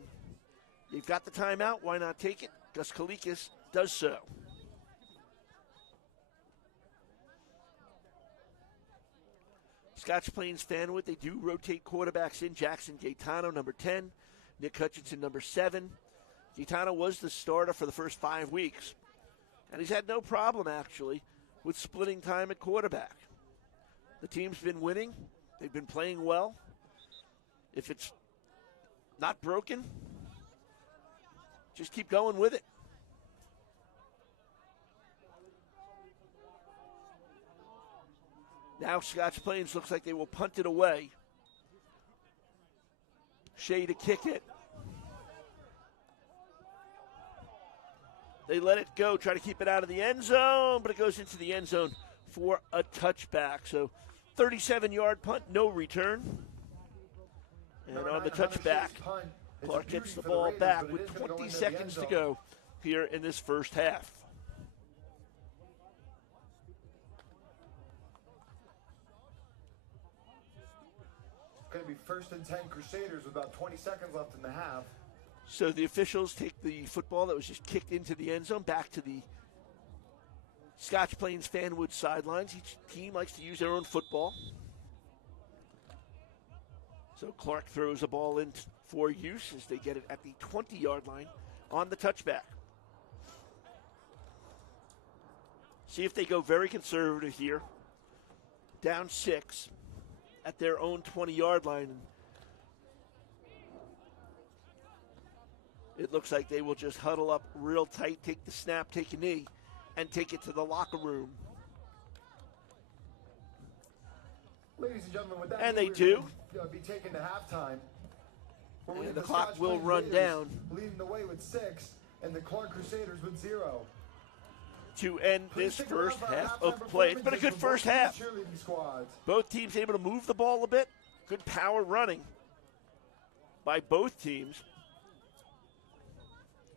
they've got the timeout. Why not take it? Gus Kalikas does so. Scotch Plains Fanwood, they do rotate quarterbacks in. Jackson Gaetano, number 10. Nick Hutchinson, number 7. Gaetano was the starter for the first 5 weeks. And he's had no problem, actually, with splitting time at quarterback. The team's been winning. They've been playing well. If it's not broken, just keep going with it. Now Scotch Plains looks like they will punt it away. Shea to kick it. They let it go, try to keep it out of the end zone, but it goes into the end zone for a touchback. So 37-yard punt, no return. And on the touchback, Clark gets the ball back with 20 seconds to go here in this first half. Going to be 1st and 10 Crusaders with about 20 seconds left in the half. So the officials take the football that was just kicked into the end zone back to the Scotch Plains Fanwood sidelines. Each team likes to use their own football. So Clark throws the ball in for use as they get it at the 20-yard line on the touchback. See if they go very conservative here. Down 6 at their own 20-yard line. It looks like they will just huddle up real tight, take the snap, take a knee, and take it to the locker room. Ladies and gentlemen, with that, and they do. Be taken to halftime. And the clock will run down. Leading the way with 6, and the Clark Crusaders with 0. To end this first half of play. It's been a good first half. Both teams able to move the ball a bit. Good power running by both teams.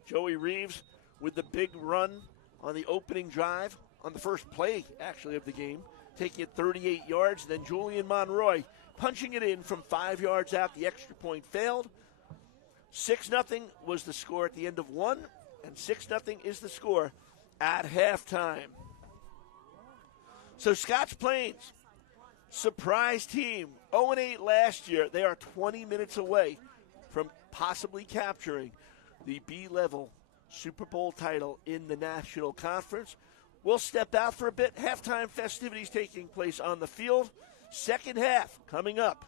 Joey Reeves with the big run on the opening drive, on the first play, actually, of the game, taking it 38 yards. Then Julian Monroy punching it in from 5 yards out. The extra point failed. 6-0 was the score at the end of 1, and 6-0 is the score at halftime. So Scotch Plains, surprise team, 0-8 last year. They are 20 minutes away from possibly capturing the B-level Super Bowl title in the National Conference. We'll step out for a bit. Halftime festivities taking place on the field. Second half coming up.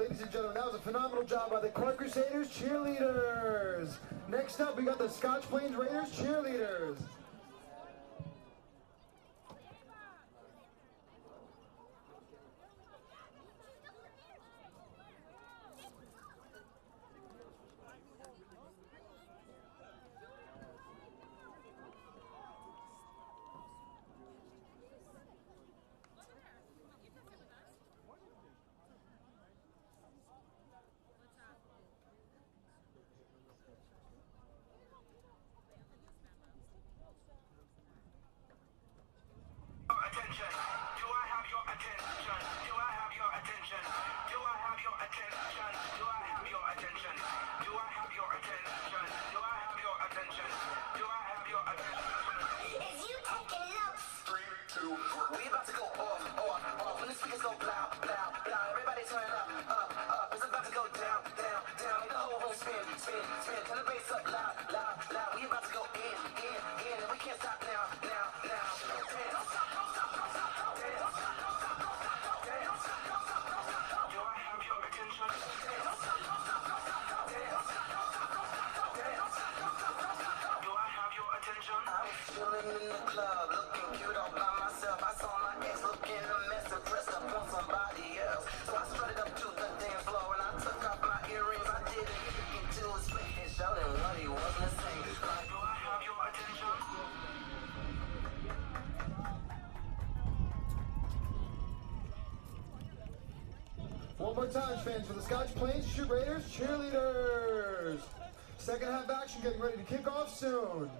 Ladies and gentlemen, that was a phenomenal job by the Clark Crusaders cheerleaders. Next up, we got the Scotch Plains Raiders cheerleaders. One more time, fans, for the Scotch Plains Raiders cheerleaders. Second half action getting ready to kick off soon.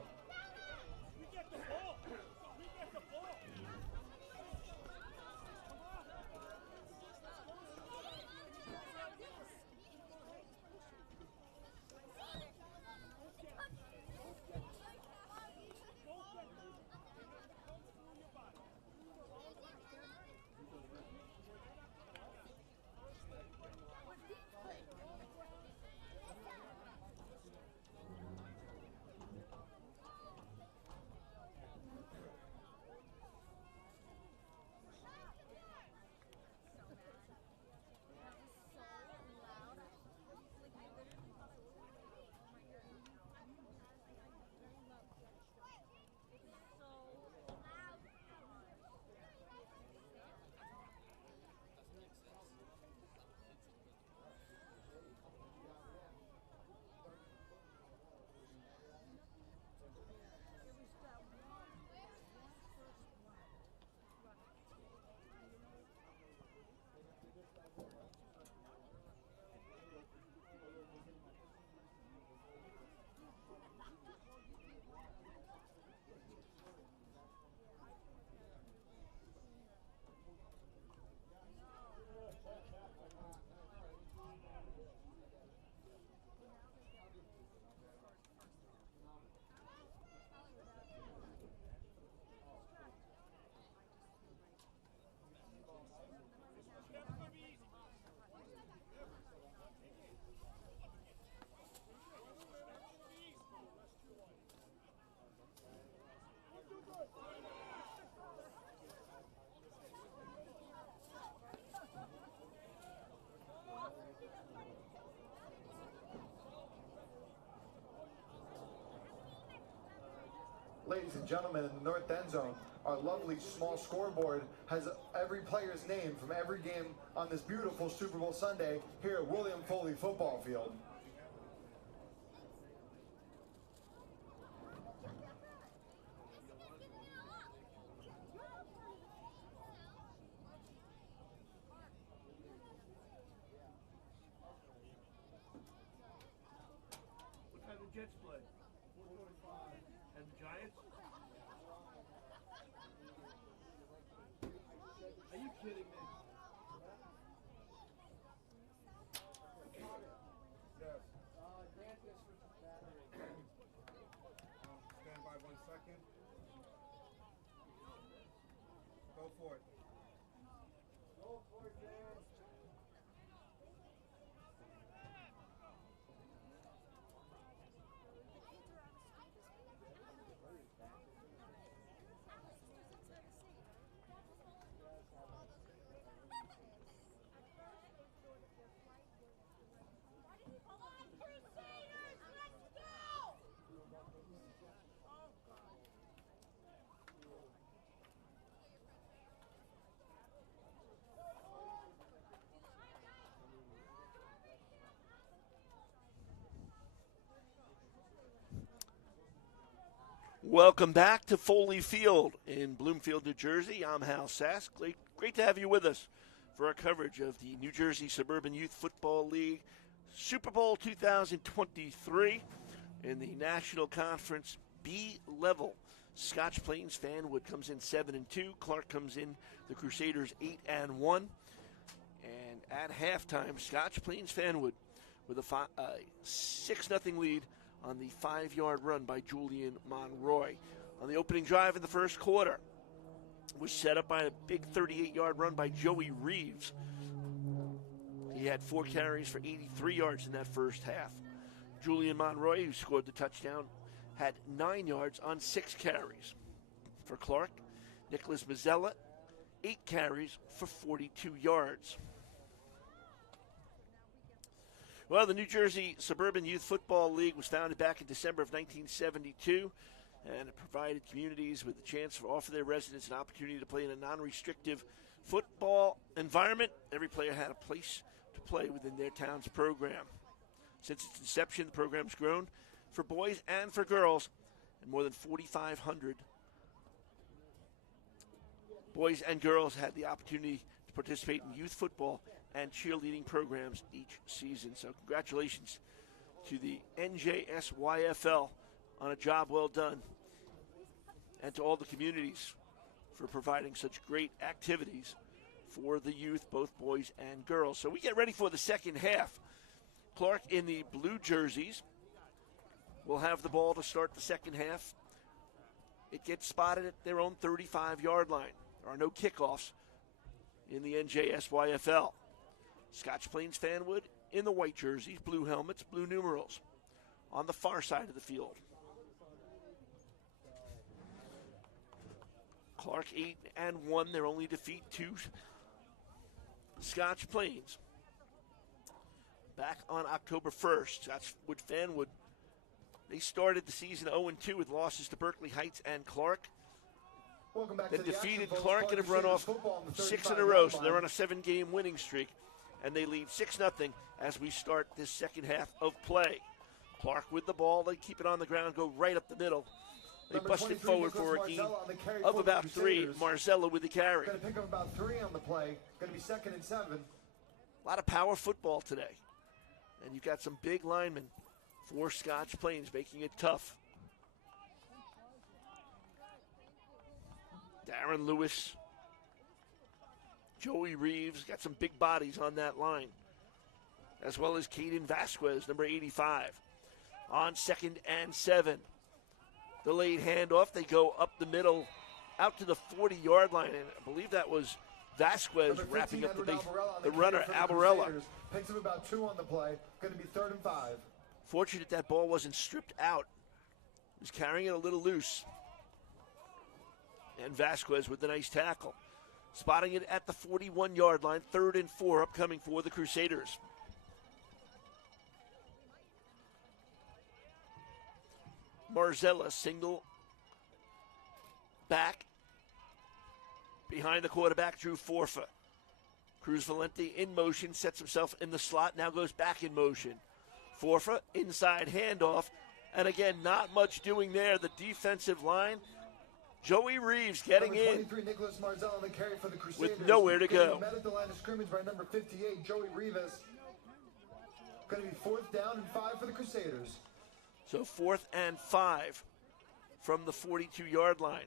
Ladies and gentlemen, in the north end zone, our lovely small scoreboard has every player's name from every game on this beautiful Super Bowl Sunday here at William Foley Football Field. What time the Jets play? 4:45. And the Giants? Are you kidding me? Yes. Grant this for battery. Stand by 1 second. Go for it. Go for it, Dan. Welcome back to Foley Field in Bloomfield, New Jersey. I'm Hal Sass. Great to have you with us for our coverage of the New Jersey Suburban Youth Football League Super Bowl 2023 in the National Conference B level. Scotch Plains Fanwood comes in 7-2. Clark comes in the Crusaders 8-1. And at halftime, Scotch Plains Fanwood with a 6-0 lead on the 5-yard run by Julian Monroy. On the opening drive in the first quarter was set up by a big 38-yard run by Joey Reeves. He had 4 carries for 83 yards in that first half. Julian Monroy, who scored the touchdown, had 9 yards on 6 carries. For Clark, Nicholas Mazzella, 8 carries for 42 yards. Well, the New Jersey Suburban Youth Football League was founded back in December of 1972, and it provided communities with the chance to offer their residents an opportunity to play in a non-restrictive football environment. Every player had a place to play within their town's program. Since its inception, the program's grown for boys and for girls, and more than 4,500 boys and girls had the opportunity to participate in youth football and cheerleading programs each season. So congratulations to the NJSYFL on a job well done, and to all the communities for providing such great activities for the youth, both boys and girls. So we get ready for the second half. Clark in the blue jerseys will have the ball to start the second half. It gets spotted at their own 35-yard line. There are no kickoffs in the NJSYFL. Scotch Plains Fanwood in the white jerseys, blue helmets, blue numerals on the far side of the field. Clark 8-1, their only defeat to Scotch Plains. Back on October 1st, Scotchwood Fanwood, they started the season 0-2 with losses to Berkeley Heights and Clark. Welcome back Then to the defeated action, folks. Clark and have run off Football on the 6 in a 35 row, yard so they're line. on a 7-game winning streak, and they lead 6-0 as we start this second half of play. Clark with the ball, they keep it on the ground, go right up the middle. They Number busted 23, forward for a Nicholas gain Marzella on the carry of for about the 3. Crusaders. Marzella with the carry. Going to pick up about 3 on the play. Going to be 2nd and 7. A lot of power football today. And you've got some big linemen for Scotch Plains, making it tough. Darren Lewis, Joey Reeves, got some big bodies on that line, as well as Caden Vasquez, number 85. On 2nd and 7. Delayed handoff. They go up the middle, out to the 40-yard line, and I believe that was Vasquez Number 15, wrapping up Edward Alvarella on the carry runner, for the Alvarella. Crusaders. Picks up about 2 on the play. Going to be 3rd and 5. Fortunate that ball wasn't stripped out. He was carrying it a little loose. And Vasquez with the nice tackle. Spotting it at the 41-yard line, 3rd and 4 upcoming for the Crusaders. Marzella single back behind the quarterback, Drew Forfa. Cruz Valente in motion, sets himself in the slot, now goes back in motion. Forfa, inside handoff, and again, not much doing there. The defensive line, Joey Reeves getting Number in 23, Nicholas Marzella on the carry for the Crusaders. with nowhere to Getting go. met at the line of scrimmage by number 58, Joey Rivas. Going to be 4th down and 5 for the Crusaders. So 4th and 5 from the 42-yard line.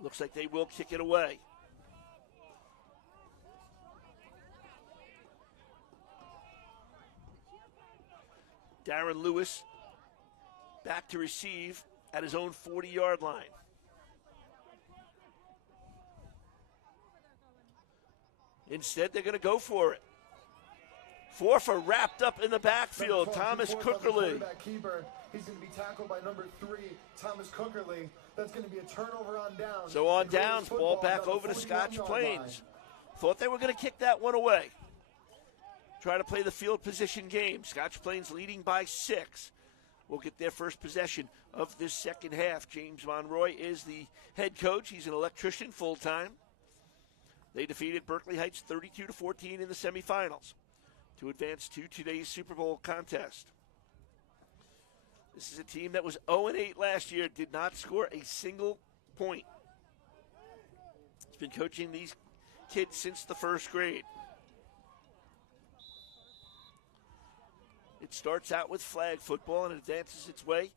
Looks like they will kick it away. Darren Lewis back to receive at his own 40-yard line. Instead, they're going to go for it. Forfa wrapped up in the backfield. Number 12, Thomas Drew Forfa, the Cookerly. quarterback keeper. He's going to be tackled by number 3, Thomas Cookerly. That's going to be a turnover on downs. So on The Crusaders downs, ball football back about the over to 41 Scotch yard Plains. line. Thought they were going to kick that one away. Try to play the field position game. Scotch Plains leading by 6. Will get their first possession of this second half. James Monroy is the head coach. He's an electrician full-time. They defeated Berkeley Heights 32-14 in the semifinals to advance to today's Super Bowl contest. This is a team that was 0-8 last year, did not score a single point. He's been coaching these kids since the first grade. It starts out with flag football and advances its way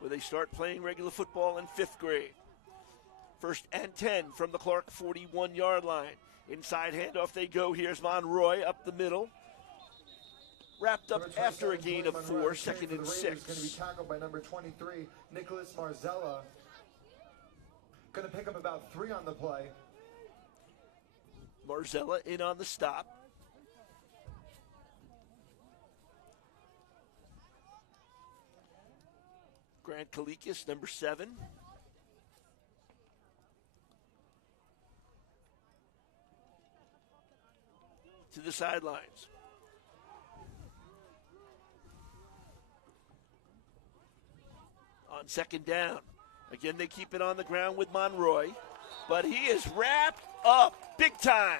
where they start playing regular football in 5th grade. 1st and 10 from the Clark 41-yard line. Inside handoff they go. Here's Monroy up the middle. Wrapped up after a gain of 4, 2nd and 6. Going to be tackled by number 23, Nicholas Marzella. Going to pick up about 3 on the play. Marzella in on the stop. Grant Kalikis, number 7. To the sidelines. On 2nd down. Again, they keep it on the ground with Monroy, but he is wrapped up big time.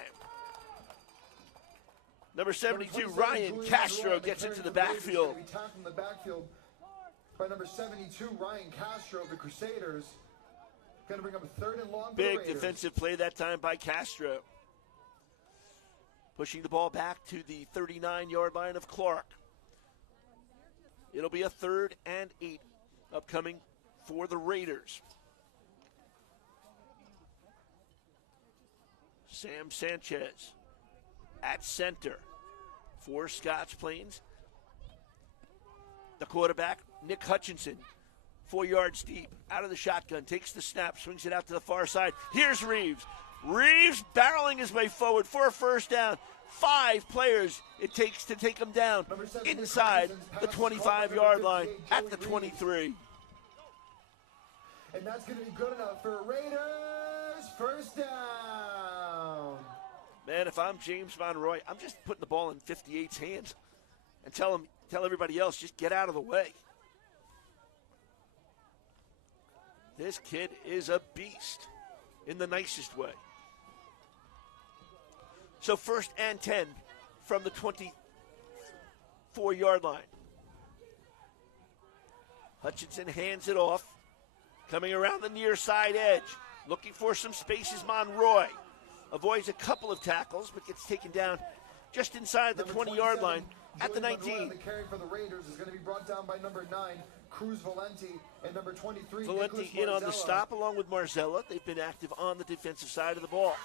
Number 72, Ryan Castro, gets into the backfield. From the backfield by number 72, Ryan Castro of the Crusaders. Going to bring up a 3rd and long. Big defensive play that time by Castro. Pushing the ball back to the 39-yard line of Clark. It'll be a 3rd and 8 upcoming for the Raiders. Sam Sanchez at center for Scotch Plains. The quarterback, Nick Hutchinson, 4 yards deep, out of the shotgun, takes the snap, swings it out to the far side. Here's Reeves. Reeves barreling his way forward for a 1st down. 5 players it takes to take him down inside the 25-yard line at the 23. And that's going to be good enough for Raiders. 1st down. Man, if I'm James Monroy, I'm just putting the ball in 58's hands and tell everybody else, just get out of the way. This kid is a beast in the nicest way. So 1st and 10 from the 24-yard line. Hutchinson hands it off. Coming around the near side edge. Looking for some space is Monroy. Avoids a couple of tackles, but gets taken down just inside the 20-yard line at the 19. The carry for the Raiders is going to be brought down by number 9, Cruz Valenti, and number 23, Valenti in on the stop along with Marzella. They've been active on the defensive side of the ball.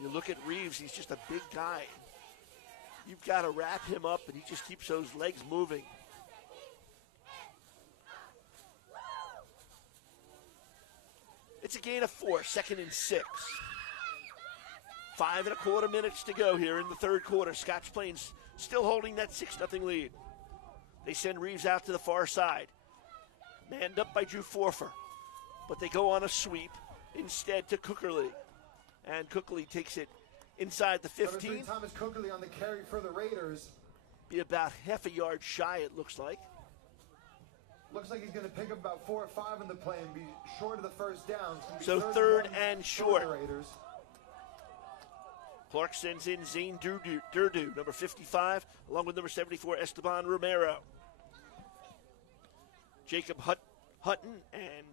You look at Reeves, he's just a big guy. You've got to wrap him up, and he just keeps those legs moving. It's a gain of 4, 2nd and 6. 5 1/4 minutes to go here in the 3rd quarter. Scotch Plains still holding that 6-0 lead. They send Reeves out to the far side. Manned up by Drew Forfer. But they go on a sweep instead to Cookerly. And Cookerly takes it inside the 15. Number 3, Thomas Cookerly on the carry for the Raiders. Be about half a yard shy, it looks like. Looks like he's going to pick up about 4 or 5 in the play and be short of the 1st down. So 3rd and short. Clark sends in Zane Durdu, number 55, along with number 74, Esteban Romero. Jacob Hutton and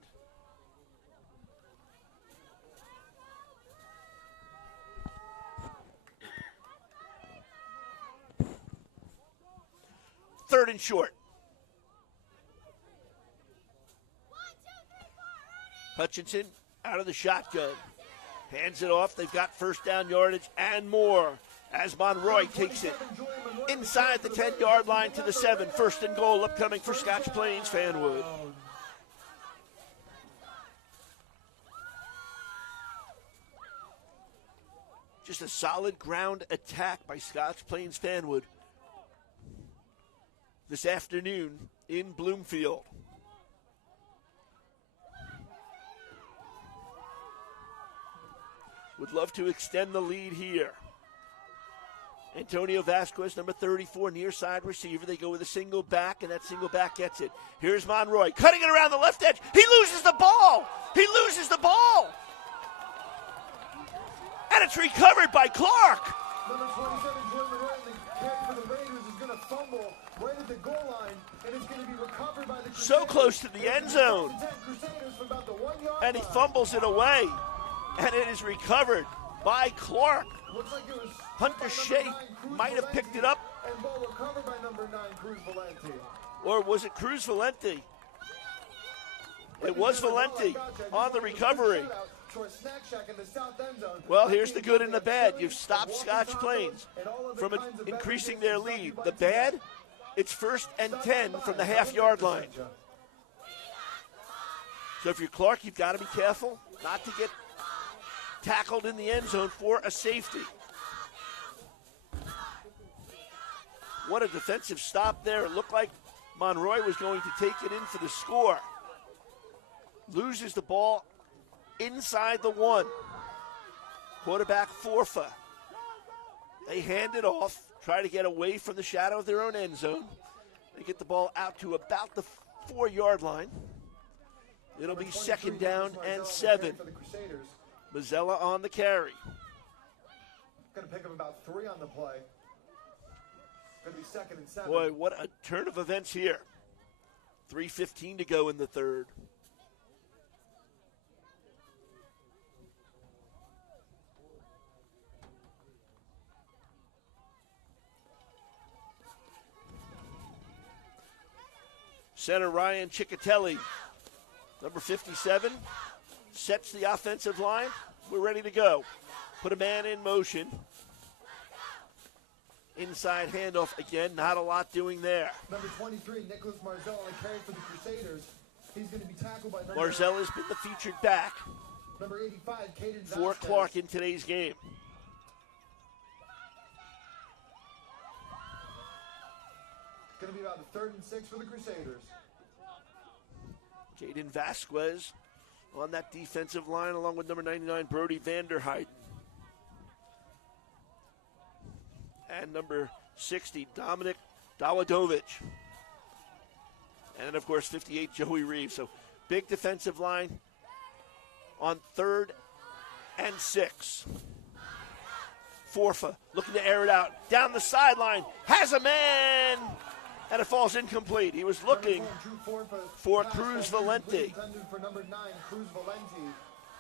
third and short. Hutchinson out of the shotgun. Hands it off. They've got 1st down yardage and more as Monroy takes it inside the 10-yard line to the 7. 1st and goal upcoming for Scotch Plains Fanwood. Just a solid ground attack by Scotch Plains Fanwood this afternoon in Bloomfield. Would love to extend the lead here. Antonio Vasquez, number 34, near side receiver. They go with a single back, and that single back gets it. Here's Monroy, cutting it around the left edge. He loses the ball. He loses the ball. And it's recovered by Clark. Number 27, Jordan Roy, the carry for the Raiders, is going to fumble right at the goal line, and it's going to be recovered by the Crusaders. So close to the end zone. Crusaders from about the 1 yard And he line. fumbles it away. And it is recovered by Clark. Looks like it was Hunter Shea might have picked it up. And ball recovered by number 9, Cruz Valenti. Or was it Cruz Valenti? It was Valenti on the recovery. Well, here's the good and the bad. You've stopped Scotch Plains from increasing their lead. The bad, it's 1st and 10 from the half-yard line. So if you're Clark, you've got to be careful not to get tackled in the end zone for a safety. What a defensive stop there. It looked like Monroy was going to take it in for the score. Loses the ball inside the 1. Quarterback Forfa. They hand it off, try to get away from the shadow of their own end zone. They get the ball out to about the 4-yard line. It'll be 2nd down and 7. Mazzella on the carry. Going to pick up about 3 on the play. Going to be 2nd and 7. Boy, what a turn of events here. 3:15 to go in the 3rd. Center Ryan Ciccatelli, number 57, sets the offensive line. We're ready to go. Put a man in motion. Inside handoff again, not a lot doing there. Number 23, Nicholas Marzell on the carry for the Crusaders. He's going to be tackled by number Marzell has been the featured back number 85, Caden for Vasquez. Clark in today's game. Going to be about the 3rd and 6 for the Crusaders. Caden Vasquez on that defensive line along with number 99, Brody Vanderheiden. And number 60, Dominic Dawadovich. And, of course, 58, Joey Reeves. So, big defensive line on 3rd and 6. Forfa looking to air it out. Down the sideline. Has a man. And it falls incomplete. He was looking for Cruz Valenti. For number 9, Cruz Valenti.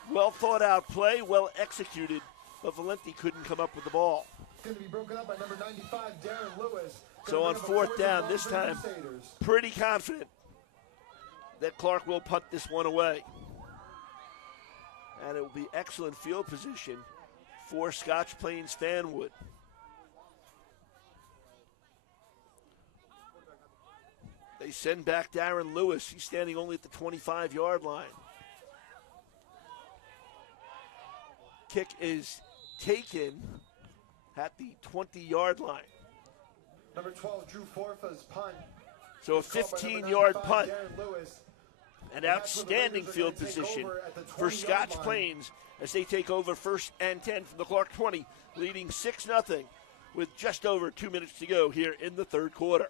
Well thought out play, well executed, but Valenti couldn't come up with the ball. Going to be broken up by number 95, Darren Lewis. So on 4th down, this time, pretty confident that Clark will punt this one away. And it will be excellent field position for Scotch Plains Fanwood. They send back Darren Lewis. He's standing only at the 25-yard line. Kick is taken at the 20-yard line. Number 12, Drew Forfa's punt. So a 15-yard punt. An outstanding field position for Scotch Plains as they take over 1st and 10 from the Clark 20, leading 6-0 with just over 2 minutes to go here in the 3rd quarter.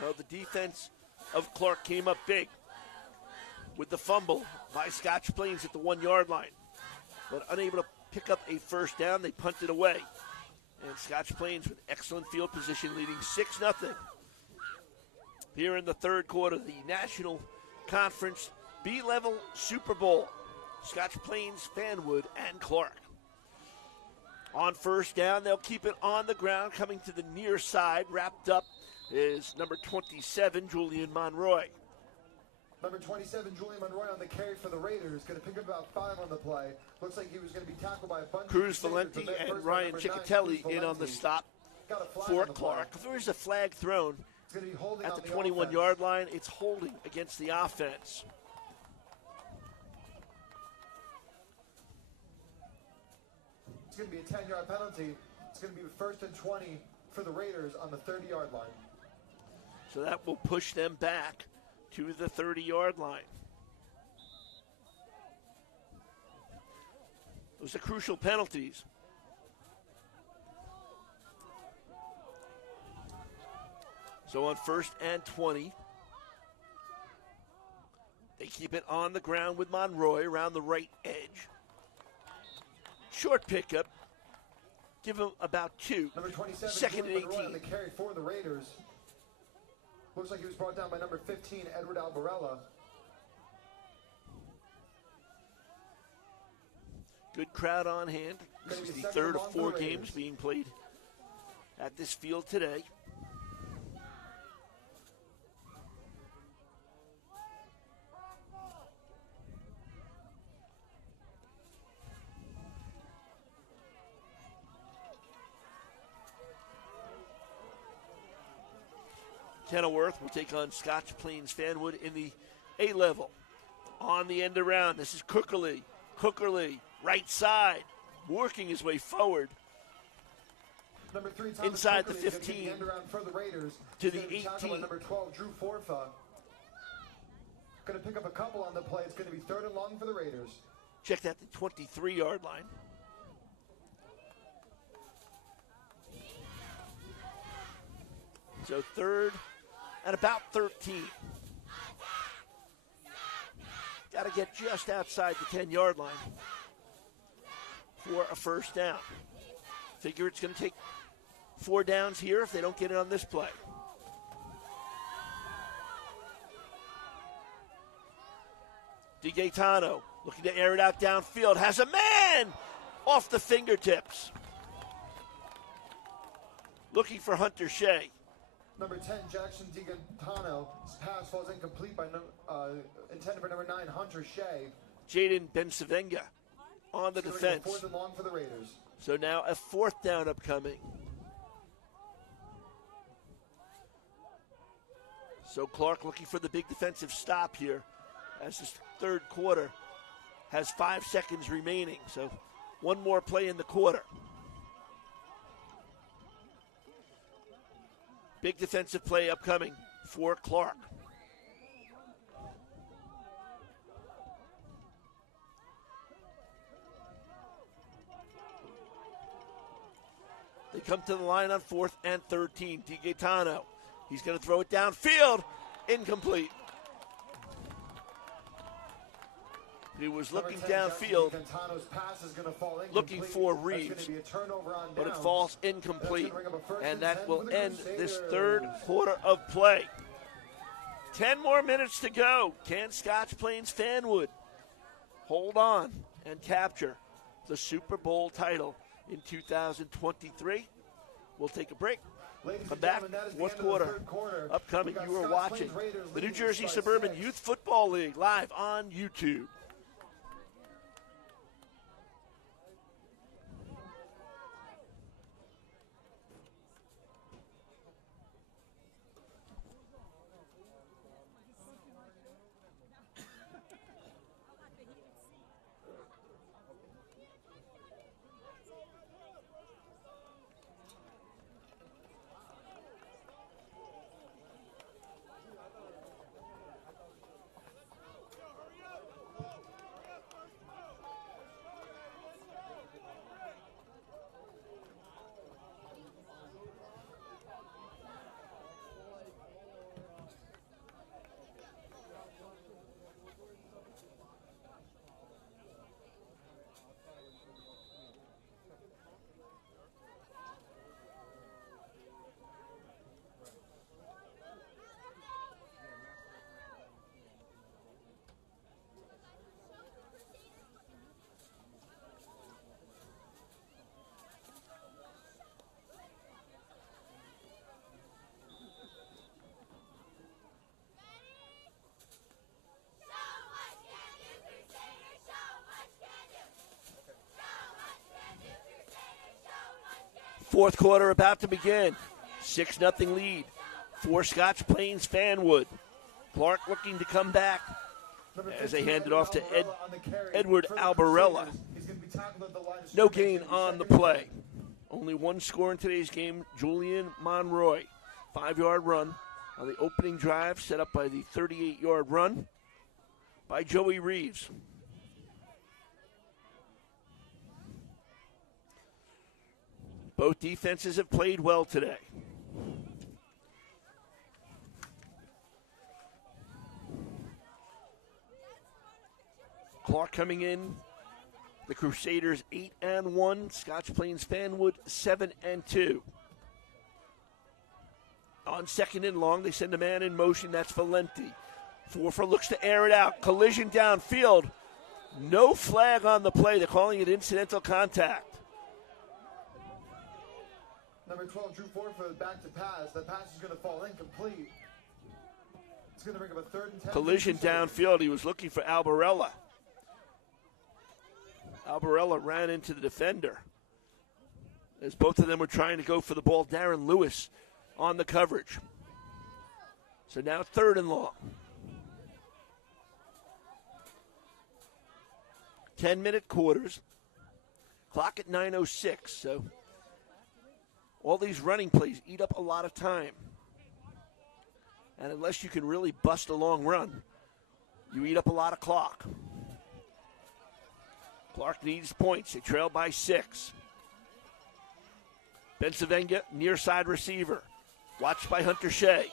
Well, the defense of Clark came up big with the fumble by Scotch Plains at the 1-yard line. But unable to pick up a 1st down, they punted away. And Scotch Plains with excellent field position leading 6-0. Here in the 3rd quarter, the National Conference B-Level Super Bowl. Scotch Plains, Fanwood, and Clark. On 1st down, they'll keep it on the ground, coming to the near side, wrapped up is number 27, Julian Monroy. Number 27, Julian Monroy on the carry for the Raiders. Going to pick up about 5 on the play. Looks like he was going to be tackled by a bunch Cruz Valenti and Ryan Ciccatelli in on the stop for Clark. If there is a flag thrown at the 21-yard line, it's holding against the offense. It's going to be a 10-yard penalty. It's going to be 1st and 20 for the Raiders on the 30-yard line. So that will push them back to the 30-yard line. Those are crucial penalties. So on 1st and 20, keep it on the ground with Monroy around the right edge. Short pickup. Give him about 2. Number 27, Second and Monroy on 18. the carry for the Raiders. Looks like he was brought down by number 15, Edward Albarella. Good crowd on hand. This is the third of 4 games being played at this field today. Kenilworth will take on Scotch Plains Fanwood in the A level. On the end around, this is Cookerly. Cookerly, right side, working his way forward. Number 3, inside the Cookerly, 15 the end around for the Raiders. to the He's gonna be tackled by 18. number 12, Drew Forfa. Going to pick up a couple on the play. It's going to be 3rd and long for the Raiders. Check that, the 23-yard line. So 3rd and about 13. Got to get just outside the 10-yard line for a first down. Figure it's going to take 4 downs here if they don't get it on this play. DeGaetano looking to air it out downfield. Has a man off the fingertips. Looking for Hunter Shea. Number 10, Jackson DiGantano. His pass falls incomplete by intended for number 9, Hunter Shea. Jaden Bensavenga on the It's gonna be defense. 4th and long for the Raiders. So now a 4th down upcoming. So Clark looking for the big defensive stop here as this 3rd quarter has 5 seconds remaining. So one more play in the quarter. Big defensive play upcoming for Clark. They come to the line on 4th and 13. DeGaetano. He's going to throw it downfield. Incomplete. He was looking downfield, looking for Reeves, but it falls incomplete, and that will end this 3rd quarter of play. 10 more minutes to go. Can Scotch Plains Fanwood hold on and capture the Super Bowl title in 2023? We'll take a break. Come back, 4th quarter upcoming. You are watching the New Jersey Suburban Youth Football League live on YouTube. Fourth quarter about to begin. 6-0 lead for Scotch Plains Fanwood. Clark looking to come back as they hand it off to Edward Albarella. No gain on the play. Only one score in today's game, Julian Monroy. 5-yard run on the opening drive set up by the 38-yard run by Joey Reeves. Both defenses have played well today. Clark coming in. The Crusaders 8-1. Scotch Plains Fanwood 7-2. On second and long, they send a man in motion. That's Valenti. Forfer looks to air it out. Collision downfield. No flag on the play. They're calling it incidental contact. Number 12, Drew Forfer, back to pass. That pass is going to fall incomplete. It's going to bring up a 3rd and 10. Collision downfield. He was looking for Albarella. Albarella ran into the defender as both of them were trying to go for the ball. Darren Lewis on the coverage. So now 3rd and long. 10-minute quarters. Clock at 9:06. So all these running plays eat up a lot of time. And unless you can really bust a long run, you eat up a lot of clock. Clark needs points. They trail by 6. Bensavenga, near side receiver. Watched by Hunter Shea.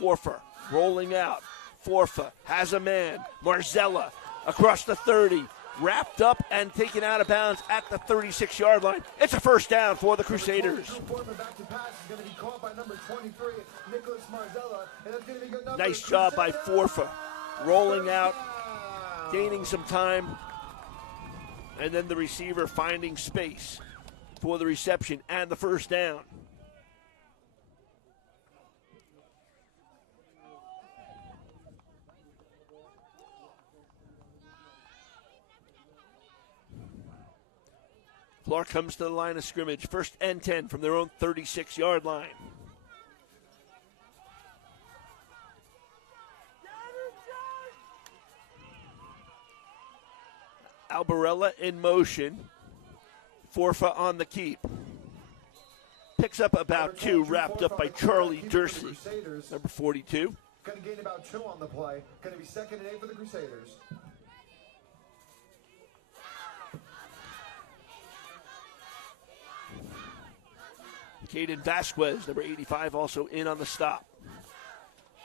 Forfer rolling out. Forfer has a man. Marzella across the 30. Wrapped up and taken out of bounds at the 36-yard line. It's a 1st down for the Crusaders. Nice job by Forfer. Rolling out, gaining some time, and then the receiver finding space for the reception and the 1st down. Clark comes to the line of scrimmage. 1st and 10 from their own 36-yard line. Albarella in motion. Forfa on the keep. Picks up about 2, wrapped up by Charlie Dursey, number 42. Going to gain about 2 on the play. Going to be 2nd and 8 for the Crusaders. Caden Vasquez, number 85, also in on the stop.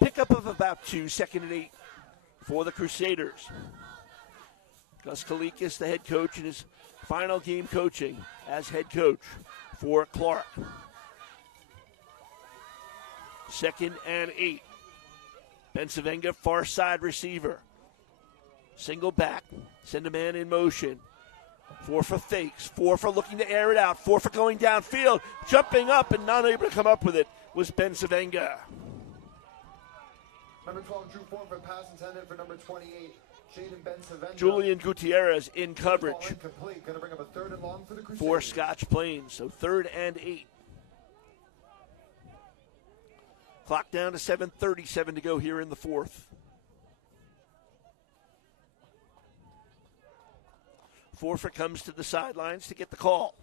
Pickup of about 2, 2nd and 8 for the Crusaders. Gus Kalikis, the head coach, in his final game coaching as head coach for Clark. 2nd and 8. Bensavenga, far side receiver. Single back, send a man in motion. Forfa fakes. Forfa looking to air it out. Forfa going downfield, jumping up and not able to come up with it was Bensavenga. Number 12, Drew Forfa, pass intended for number 28, Jaden Bensavenga. Julian Gutierrez in coverage. Incomplete. Going to bring up a 3rd and long for the Crusaders. For Scotch Plains, so 3rd and 8. Clock down to 7:37 to go here in the 4th. Forfeit comes to the sidelines to get the call.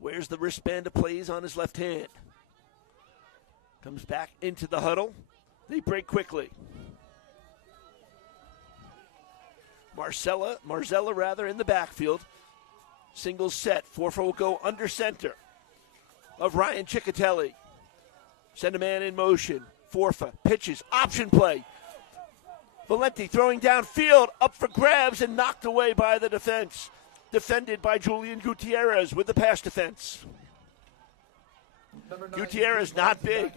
Wears the wristband of plays on his left hand. Comes back into the huddle. They break quickly. Marzella in the backfield. Single set. Forfeit will go under center of Ryan Ciccatelli. Send a man in motion. Forfa pitches. Option play. Valenti throwing downfield, up for grabs and knocked away by the defense. Defended by Julian Gutierrez with the pass defense. Gutierrez, not big.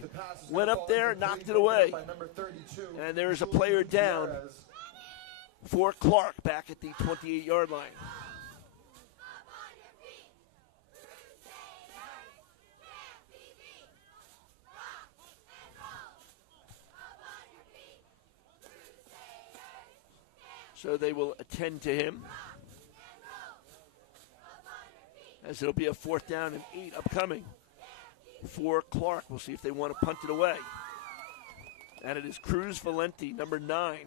Went up there, knocked it away. And there is a player down for Clark back at the 28-yard line. So they will attend to him, as it'll be a 4th down and 8 upcoming for Clark. We'll see if they want to punt it away. And it is Cruz Valenti, number 9.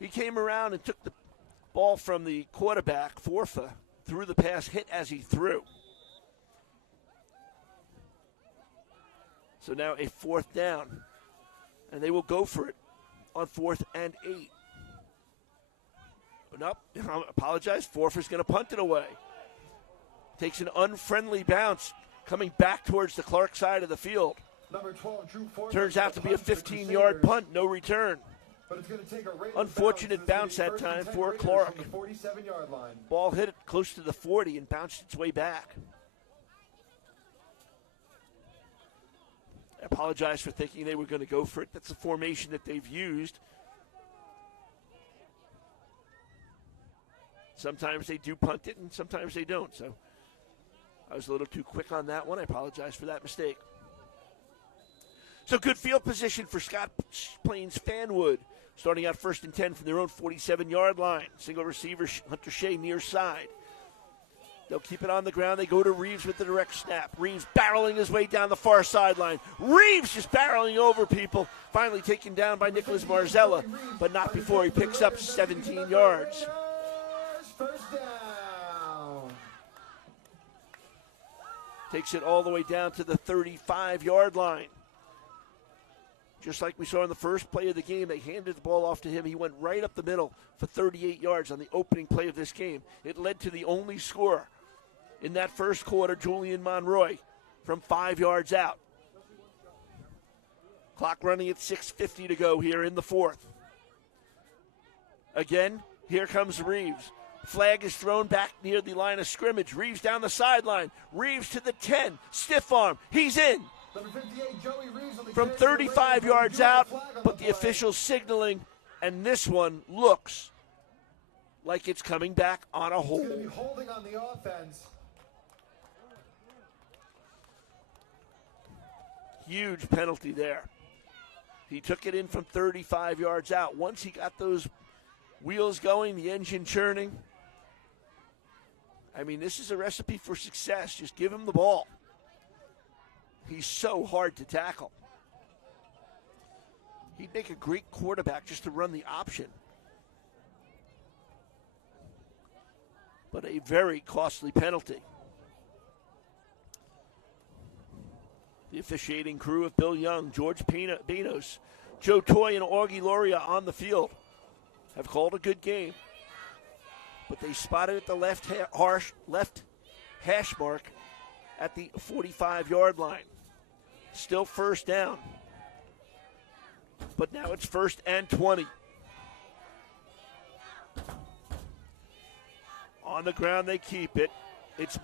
He came around and took the ball from the quarterback, Forfa, threw the pass, hit as he threw. So now a 4th down, and they will go for it on 4th and 8. Nope, I apologize. Forfer's going to punt it away. Takes an unfriendly bounce, coming back towards the Clark side of the field. Number 12, Drew Foreman. Turns out to be a punt for the 15-yard Crusaders. punt, no return. But it's going to take a Raiders Unfortunate bounce. bounce It's that gonna be time 1st and 10 for Raiders Clark. from the 47-yard line. Ball hit it close to the 40 and bounced its way back. I apologize for thinking they were going to go for it. That's the formation that they've used. Sometimes they do punt it, and sometimes they don't. So I was a little too quick on that one. I apologize for that mistake. So good field position for Scotch Plains Fanwood. Starting out 1st and 10 from their own 47-yard line. Single receiver, Hunter Shea near side. They'll keep it on the ground. They go to Reeves with the direct snap. Reeves barreling his way down the far sideline. Reeves just barreling over people. Finally taken down by Nicholas Marzella, but not before he picks up 17 yards. First down. Takes it all the way down to the 35-yard line. Just like we saw in the first play of the game, they handed the ball off to him. He went right up the middle for 38 yards on the opening play of this game. It led to the only score in that first quarter, Julian Monroy, from 5 yards out. Clock running at 6:50 to go here in the fourth. Again, here comes Reeves. Flag is thrown back near the line of scrimmage. Reeves down the sideline. Reeves to the 10. Stiff arm. He's in. Number 58, Joey Reeves on the From carry 35 for the Raiders. yards They'll out, flag on but the play. official's signaling, and this one looks like it's coming back on a It's going to hold. be holding on the offense. Huge penalty there. He took it in from 35 yards out. Once he got those wheels going, the engine churning, I mean, this is a recipe for success. Just give him the ball. He's so hard to tackle. He'd make a great quarterback just to run the option. But a very costly penalty. The officiating crew of Bill Young, George Benos, Joe Toy, and Augie Loria on the field have called a good game. But they spotted at the left hash mark at the 45-yard line. Still first down. But now it's 1st and 20. On the ground they keep it. It's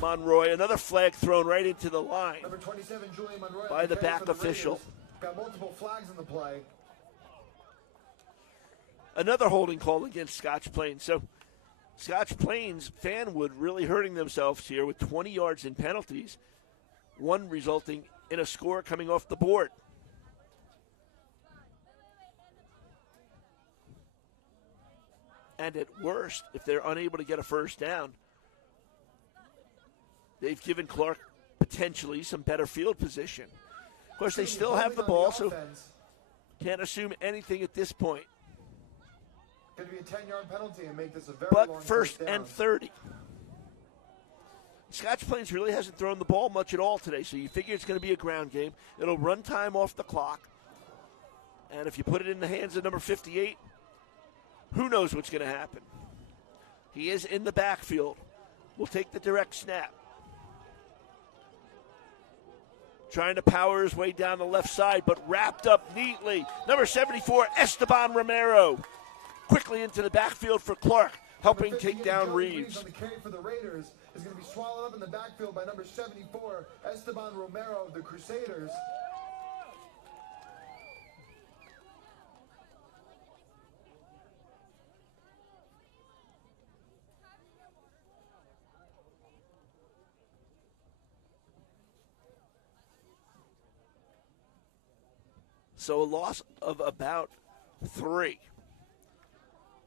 Monroy. Another flag thrown right into the line Number 27, Julian Monroy by on the carry back for the official. Raiders. Got multiple flags in the play. Another holding call against Scotch Plains. So Scotch Plains, Fanwood really hurting themselves here with 20 yards in penalties, one resulting in a score coming off the board. And at worst, if they're unable to get a first down, they've given Clark potentially some better field position. Of course, they still have the ball, so can't assume anything at this point. Could be a 10-yard penalty and make this a very But long first down. and 30. Scotch Plains really hasn't thrown the ball much at all today, so you figure it's going to be a ground game. It'll run time off the clock. And if you put it in the hands of number 58, who knows what's going to happen. He is in the backfield. Will take the direct snap. Trying to power his way down the left side, but wrapped up neatly. Number 74, Esteban Romero. Quickly into the backfield for Clark, helping Number take 58, down Joey Reeves. on the carry for the Raiders is going to be swallowed up in the backfield by number 74, Esteban Romero of the Crusaders. So a loss of about 3.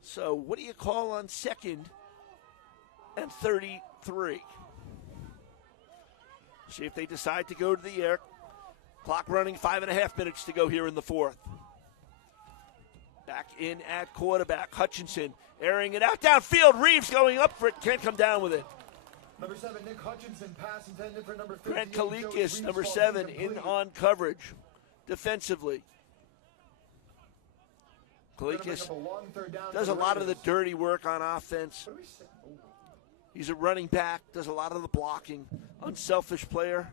So what do you call on 2nd and 33? See if they decide to go to the air. Clock running, 5.5 minutes to go here in the fourth. Back in at quarterback, Hutchinson airing it out downfield. Reeves going up for it, can't come down with it. Number 7, Nick Hutchinson, pass intended for number 58. Grant Joey Kalikas, Reeves number falls 7, in incomplete. on coverage defensively. Gonna bring Kalikas up a long third down does for a lot of the Raiders. dirty work on offense. What do we say? Oh. He's a running back, does a lot of the blocking. Unselfish player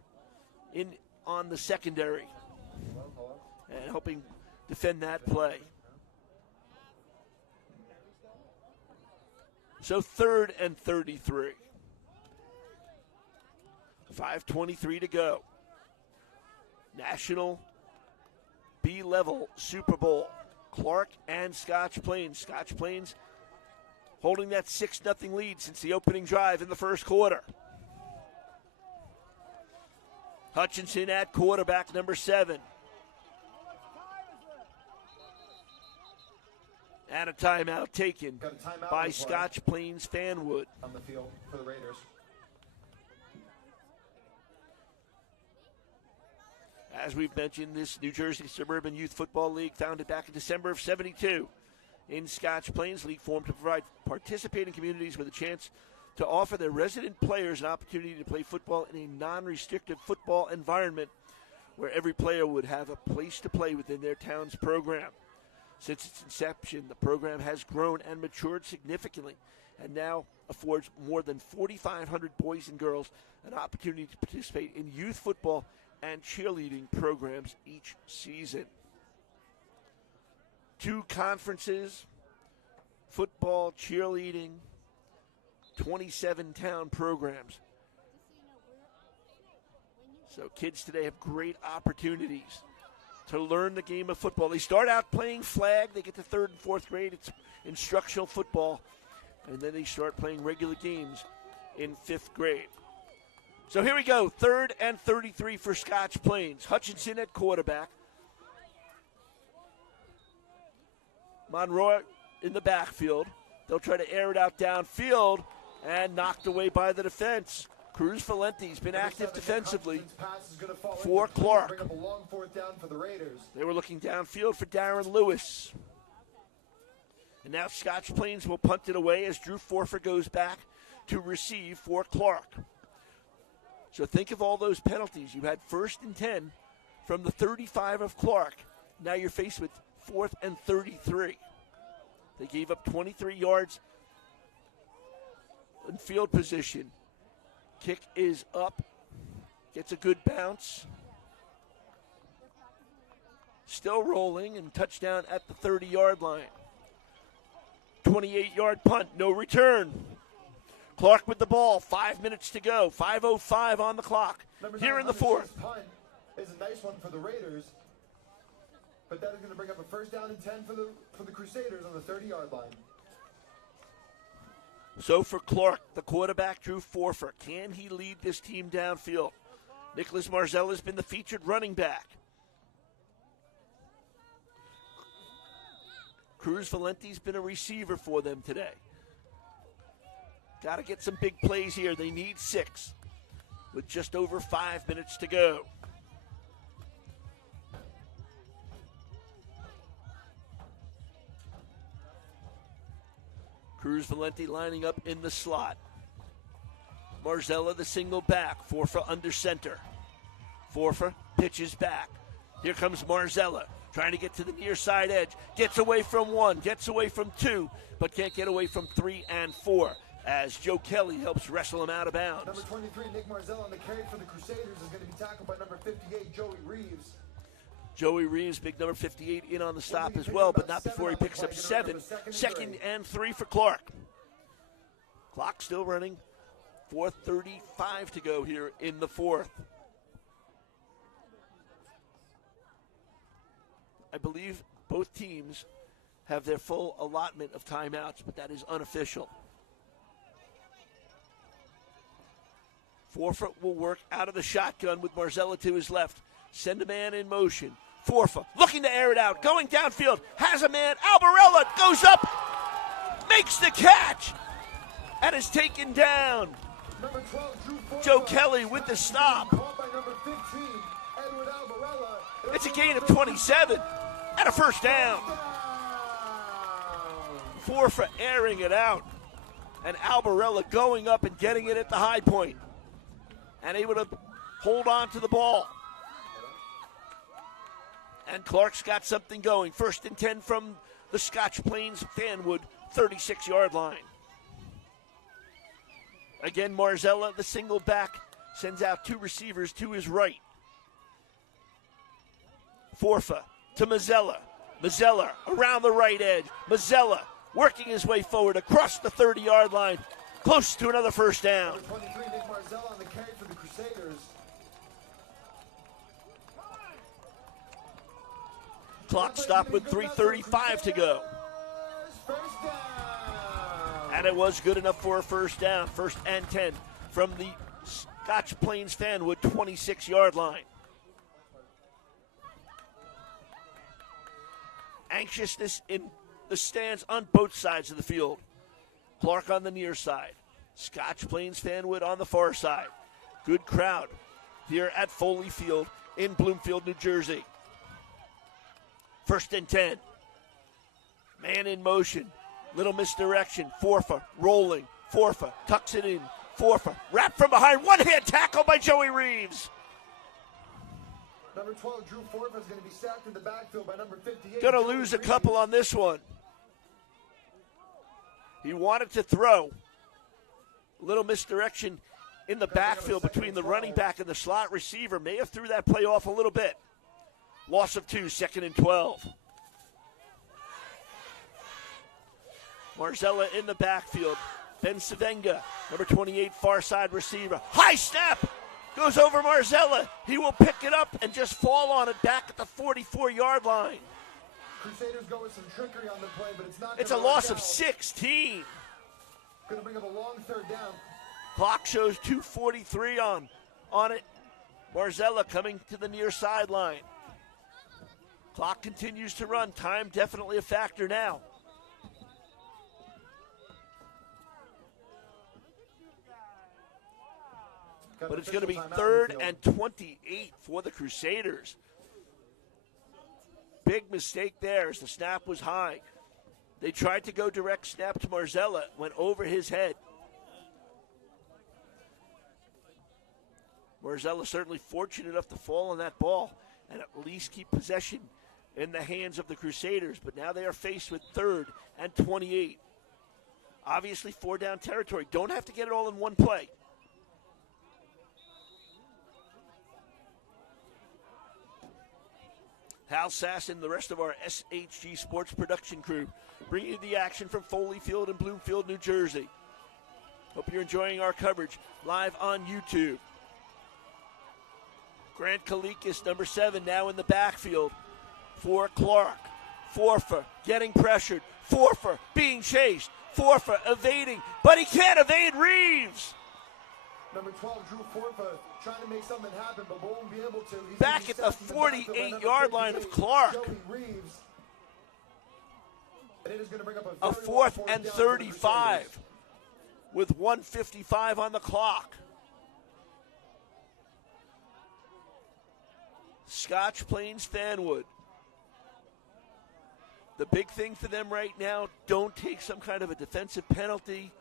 in on the secondary and helping defend that play. So 3rd and 33. 5:23 to go. National B-level Super Bowl. Clark and Scotch Plains. Scotch Plains holding that 6-0 lead since the opening drive in the first quarter. Hutchinson at quarterback, number 7. And a timeout taken by Scotch Plains Fanwood. On the field for the Raiders. As we've mentioned, this New Jersey Suburban Youth Football League, founded back in December of '72 in Scotch Plains, league formed to provide participating communities with a chance to offer their resident players an opportunity to play football in a non-restrictive football environment where every player would have a place to play within their town's program. Since its inception, the program has grown and matured significantly and now affords more than 4,500 boys and girls an opportunity to participate in youth football and cheerleading programs each season. 2 conferences, football, cheerleading, 27 town programs. So kids today have great opportunities to learn the game of football. They start out playing flag. They get to 3rd and 4th grade. It's instructional football. And then they start playing regular games in 5th grade. So here we go, 3rd and 33 for Scotch Plains. Hutchinson at quarterback. Monroe in the backfield. They'll try to air it out downfield and knocked away by the defense. Cruz Valenti's been active defensively for Clark. They were looking downfield for Darren Lewis. And now Scotch Plains will punt it away as Drew Forfer goes back to receive for Clark. So think of all those penalties. You had 1st and 10 from the 35 of Clark. Now you're faced with 4th and 33. They gave up 23 yards in field position. Kick is up. Gets a good bounce. Still rolling and touchdown at the 30-yard line. 28-yard punt, no return. Clark with the ball, 5 minutes to go. 5:05 on the clock. Here in the 4th. Punt is a nice one for the Raiders, but that is going to bring up a 1st down and 10 for the Crusaders on the 30-yard line. So for Clark, the quarterback, Drew Forfer. Can he lead this team downfield? Nicholas Marzella has been the featured running back. Cruz Valenti's been a receiver for them today. Got to get some big plays here. They need 6 with just over 5 minutes to go. Cruz Valenti lining up in the slot. Marzella the single back. Forfa under center. Forfa pitches back. Here comes Marzella trying to get to the near side edge. Gets away from 1, gets away from 2, but can't get away from 3 and 4 as Joe Kelly helps wrestle him out of bounds. Number 23, Nick Marzella on the carry for the Crusaders is going to be tackled by number 58, Joey Reeves. Joey Reeves, big number 58, in on the stop as well, but not before he picks up 7. 2nd and 3 for Clark. Clock still running. 4:35 to go here in the 4th. I believe both teams have their full allotment of timeouts, but that is unofficial. Forfa will work out of the shotgun with Marzella to his left. Send a man in motion. Forfa looking to air it out. Going downfield. Has a man. Albarella goes up. Makes the catch. And is taken down. Number 12, Drew Forfa. Joe Kelly with the stop. Caught by number 15, Edward Albarella. It's a gain of 27 and a 1st down. Forfa airing it out. And Albarella going up and getting it at the high point. And able to hold on to the ball. And Clark's got something going. 1st and 10 from the Scotch Plains Fanwood 36-yard line. Again, Marzella, the single back, sends out 2 receivers to his right. Forfa to Mazzella. Mazzella around the right edge. Mazzella working his way forward across the 30-yard line. Close to another first down. Number 23, Nick Marzella on the carry for the Crusaders. Clock stopped with 3:35 to go. First down. And it was good enough for a first down. First and 10 from the Scotch Plains Fanwood 26-yard line. Anxiousness in the stands on both sides of the field. Clark on the near side. Scotch Plains Fanwood on the far side. Good crowd here at Foley Field in Bloomfield, New Jersey. First and 10. Man in motion. Little misdirection. Forfa rolling. Forfa tucks it in. Forfa wrapped from behind. One-hand tackle by Joey Reeves. Number 12, Drew Forfa, is going to be sacked in the backfield by number 58. Going to lose a couple on this one. He wanted to throw. Little misdirection in the backfield between the running back and the slot receiver. May have threw that play off a little bit. Loss of 2, second and 12. Marzella in the backfield. Ben Savenga, number 28, far side receiver. High snap! Goes over Marzella. He will pick it up and just fall on it back at the 44-yard line. Crusaders go with some trickery on the play, but it's not. It's a loss of 16. Going to bring up a long third down. Clock shows 2:43 on it. Marzella coming to the near sideline. Clock continues to run. Time definitely a factor now. But it's going to be 3rd and 28 for the Crusaders. Big mistake there as the snap was high. They tried to go direct snap to Marzella, went over his head. Marzella certainly fortunate enough to fall on that ball and at least keep possession in the hands of the Crusaders. But now they are faced with 3rd and 28. Obviously 4-down territory. Don't have to get it all in one play. Hal Sass and the rest of our SHG Sports production crew bringing you the action from Foley Field in Bloomfield, New Jersey. Hope you're enjoying our coverage live on YouTube. Grant Kalikis, number 7, now in the backfield for Clark. Forfa getting pressured. Forfa being chased. Forfa evading, but he can't evade Reeves. Number 12, Drew Forfa, trying to make something happen, but won't be able to. He's Back at the 48-yard line of Clark. Joey Reeves. And it is going to bring up A 4th and 35 with 1:55 on the clock. Scotch Plains Fanwood. The big thing for them right now, don't take some kind of a defensive penalty.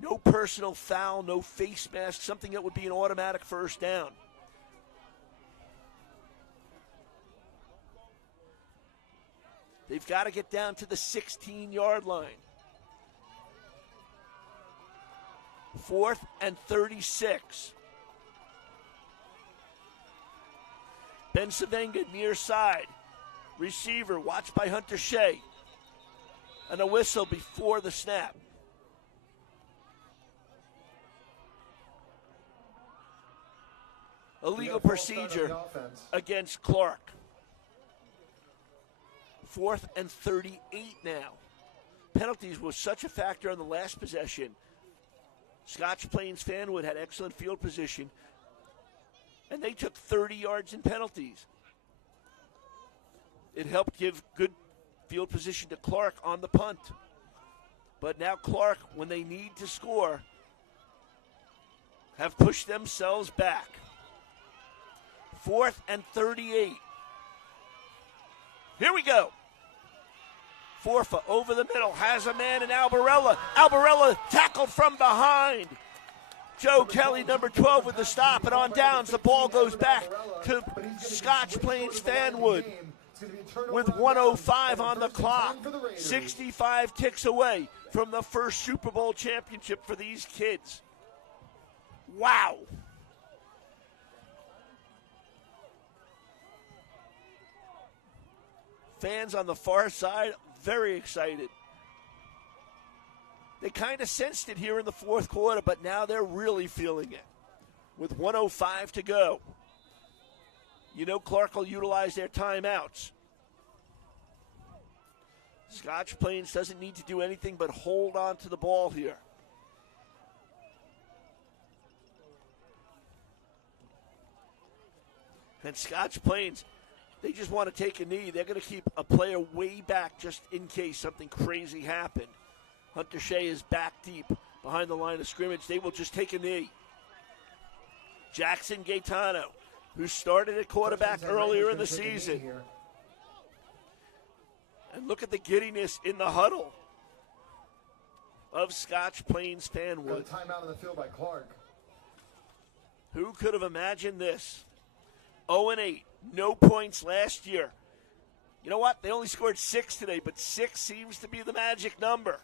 No personal foul, no face mask, something that would be an automatic first down. They've got to get down to the 16-yard line. 4th and 36. Ben Savenga near side. Receiver watched by Hunter Shea. And a whistle before the snap. Illegal procedure against Clark. 4th and 38 now. Penalties was such a factor on the last possession. Scotch Plains Fanwood had excellent field position, and they took 30 yards in penalties. It helped give good field position to Clark on the punt. But now Clark, when they need to score, have pushed themselves back. 4th and 38. Here we go. Forfa over the middle, has a man in Albarella. Albarella tackled from behind. Joe Kelly, number 12, with the stop, and on downs, the ball goes back to Scotch Plains Fanwood with 1:05 on the clock. 65 ticks away from the first Super Bowl championship for these kids. Wow. Fans on the far side, very excited. They kind of sensed it here in the fourth quarter, but now they're really feeling it. With 1:05 to go. You know Clark will utilize their timeouts. Scotch Plains doesn't need to do anything but hold on to the ball here. And Scotch Plains, they just want to take a knee. They're going to keep a player way back just in case something crazy happened. Hunter Shea is back deep behind the line of scrimmage. They will just take a knee. Jackson Gaetano, who started at quarterback earlier in the season. And look at the giddiness in the huddle of Scotch Plains Fanwood. Timeout on the field by Clark. Who could have imagined this? 0-8, no points last year. You know what? They only scored 6 today, but 6 seems to be the magic number.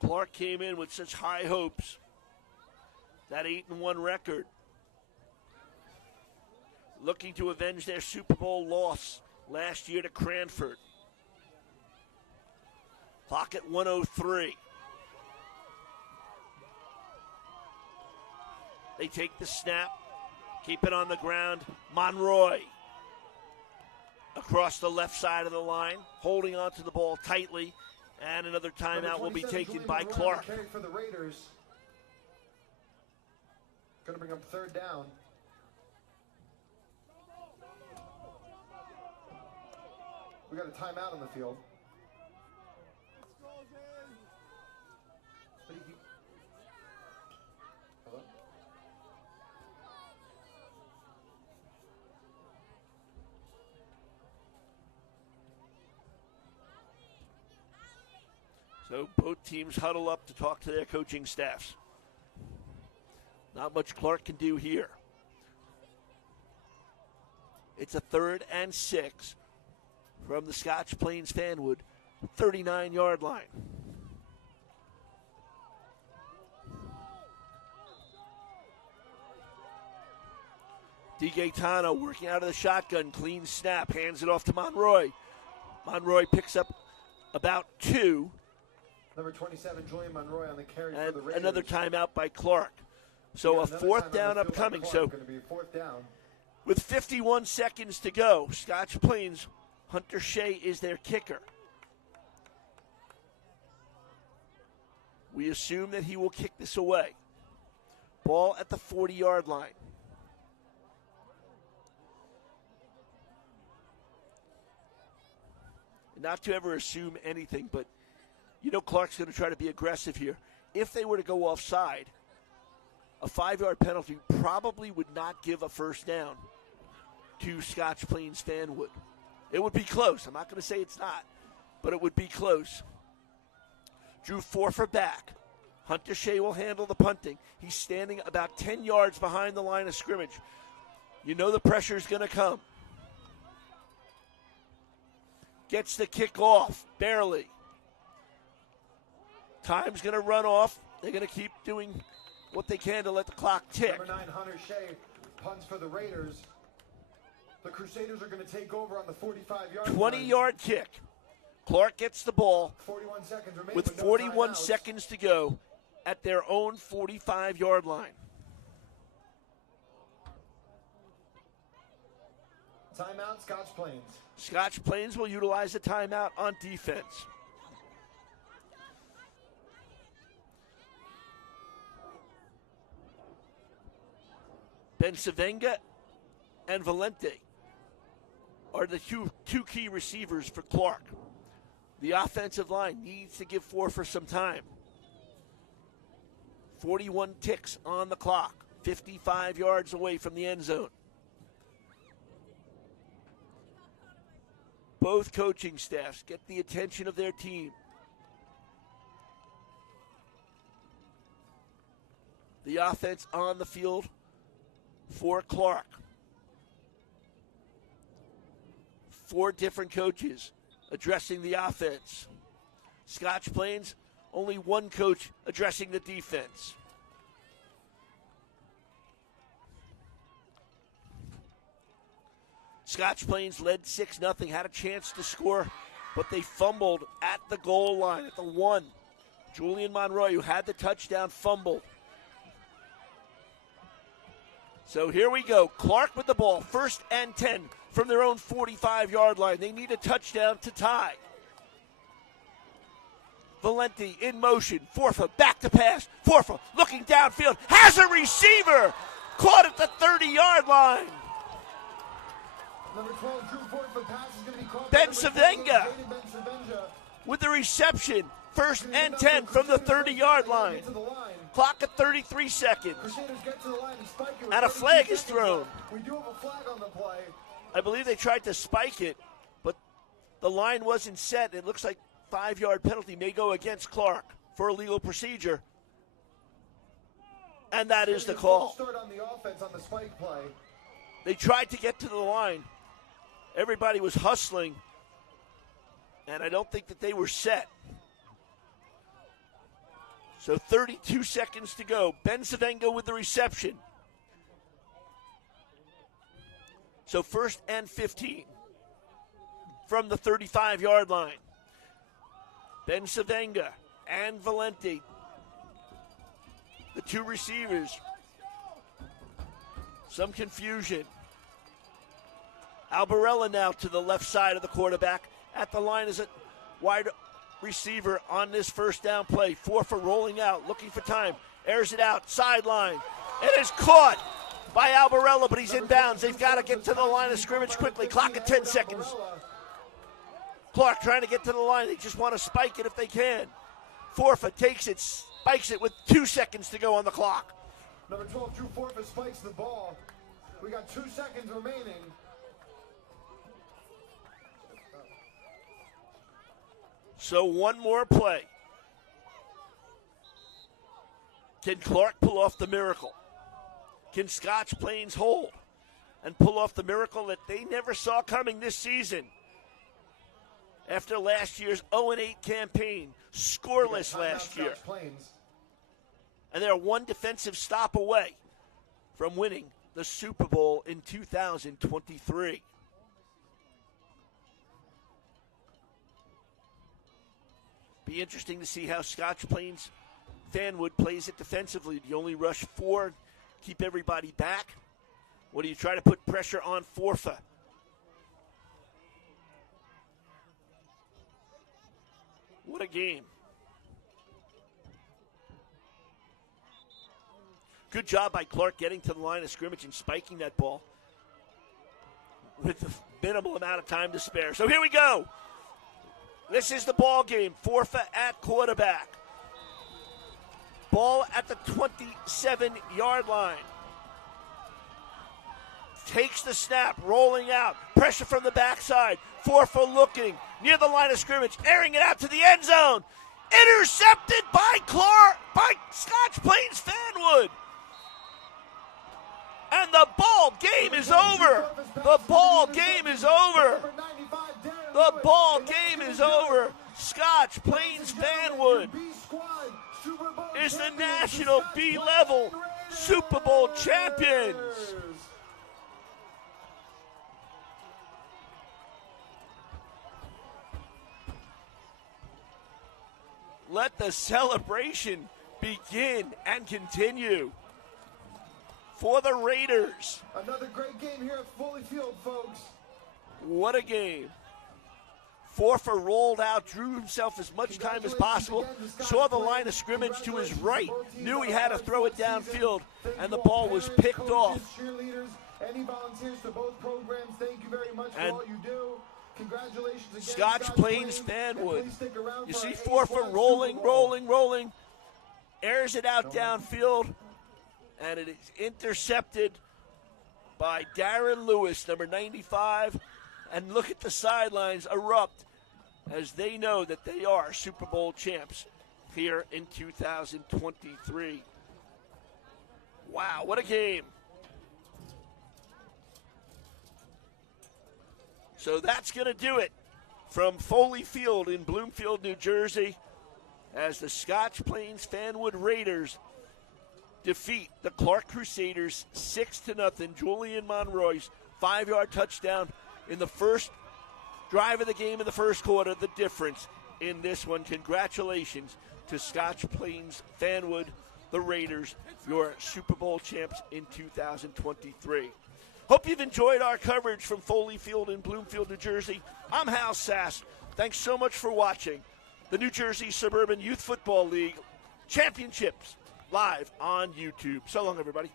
Clark came in with such high hopes. That 8-1 record. Looking to avenge their Super Bowl loss last year to Cranford. Clock at 1:03. They take the snap. Keep it on the ground. Monroy. Across the left side of the line. Holding onto the ball tightly. And another timeout will be taken by Clark. For the Raiders. Going to bring up third down. We got a timeout on the field. Hello? So both teams huddle up to talk to their coaching staffs. Not much Clark can do here. It's a 3rd and 6 from the Scotch Plains Fanwood 39-yard line. DeGaetano working out of the shotgun, clean snap, hands it off to Monroy. Monroy picks up about 2. Number 27, Julian Monroy on the carry and for the Raiders. Another timeout by Clark. So a 4th down upcoming. So going to be a 4th down. With 51 seconds to go, Scotch Plains, Hunter Shea is their kicker. We assume that he will kick this away. Ball at the 40-yard line. Not to ever assume anything, but you know Clark's going to try to be aggressive here. If they were to go offside, a 5-yard penalty probably would not give a first down to Scotch Plains Fanwood. It would be close. I'm not going to say it's not, but it would be close. Drew Forfer back. Hunter Shea will handle the punting. He's standing about 10 yards behind the line of scrimmage. You know the pressure's going to come. Gets the kick off, barely. Time's going to run off. They're going to keep doing what they can to let the clock tick. Number 9, Hunter Shea, punts for the Raiders. The Crusaders are going to take over on the 45-yard line. 20-yard kick. Clark gets the ball 41 seconds remaining with 41 seconds to go at their own 45-yard line. Timeout, Scotch Plains. Scotch Plains will utilize a timeout on defense. Bensavenga and Valente are the two key receivers for Clark. The offensive line needs to give Forfer some time. 41 ticks on the clock, 55 yards away from the end zone. Both coaching staffs get the attention of their team. The offense on the field for Clark. 4 different coaches addressing the offense. Scotch Plains, only 1 coach addressing the defense. Scotch Plains led 6-0, had a chance to score, but they fumbled at the goal line at the 1. Julian Monroy, who had the touchdown, fumbled. So here we go. Clark with the ball, 1st and 10 from their own 45-yard line. They need a touchdown to tie. Valenti in motion. Forfa back to pass. Forfa looking downfield. Has a receiver. Caught at the 30-yard line. Number 12, Drew Forfa pass is going to be caught. Ben Savenga with the reception. 1st and 10 from the 30-yard line. Clock at 33 seconds. And a flag is thrown. We do have a flag on the play. I believe they tried to spike it, but the line wasn't set. It looks like 5-yard penalty may go against Clark for illegal procedure. And that is the call. Start on the offense on the spike play. They tried to get to the line. Everybody was hustling, and I don't think that they were set. So 32 seconds to go. Ben Savenga with the reception. So 1st and 15 from the 35-yard line. Ben Savenga and Valenti, the 2 receivers. Some confusion. Albarella now to the left side of the quarterback. At the line is a wide receiver on this 1st down play. Forfa rolling out, looking for time. Airs it out, sideline. It is caught by Albarella, but he's in bounds. They've got to get to the line of scrimmage quickly. Clock at 10 seconds. Clark trying to get to the line. They just want to spike it if they can. Forfa takes it, spikes it with 2 seconds to go on the clock. Number 12, Drew Forfa spikes the ball. We got 2 seconds remaining. So 1 more play. Can Clark pull off the miracle? Can Scotch Plains hold and pull off the miracle that they never saw coming this season? After last year's 0-8 campaign, scoreless last year. And they're 1 defensive stop away from winning the Super Bowl in 2023. Be interesting to see how Scotch Plains Fanwood plays it defensively. Do you only rush 4, keep everybody back? Or do you try to put pressure on Forfa? What a game. Good job by Clark getting to the line of scrimmage and spiking that ball with the minimal amount of time to spare. So here we go. This is the ball game. Forfa at quarterback. Ball at the 27-yard line. Takes the snap, rolling out. Pressure from the backside. Forfa looking near the line of scrimmage, airing it out to the end zone. Intercepted by Scotch Plains Fanwood. And the ball game is over. The ball game is over. The ball game is over. Scotch Plains Fanwood is the National B-level Super Bowl champions. Let the celebration begin and continue for the Raiders. Another great game here at Foley Field, folks. What a game. Forfa rolled out, drew himself as much time as possible, saw the line of scrimmage to his right, knew he had to throw it downfield, and the ball was picked off. Any volunteers to both programs, thank you very much for all you do. Congratulations again, Scotch Plains Fanwood. You see Forfa rolling, airs it out downfield, and it is intercepted by Darren Lewis, number 95. And look at the sidelines erupt as they know that they are Super Bowl champs here in 2023. Wow, what a game. So that's going to do it from Foley Field in Bloomfield, New Jersey, as the Scotch Plains Fanwood Raiders defeat the Clark Crusaders 6-0. Julian Monroy's 5-yard touchdown in the first drive of the game in the first quarter, the difference in this one. Congratulations to Scotch Plains Fanwood, the Raiders, your Super Bowl champs in 2023. Hope you've enjoyed our coverage from Foley Field in Bloomfield, New Jersey. I'm Hal Sass. Thanks so much for watching the New Jersey Suburban Youth Football League Championships live on YouTube. So long, everybody.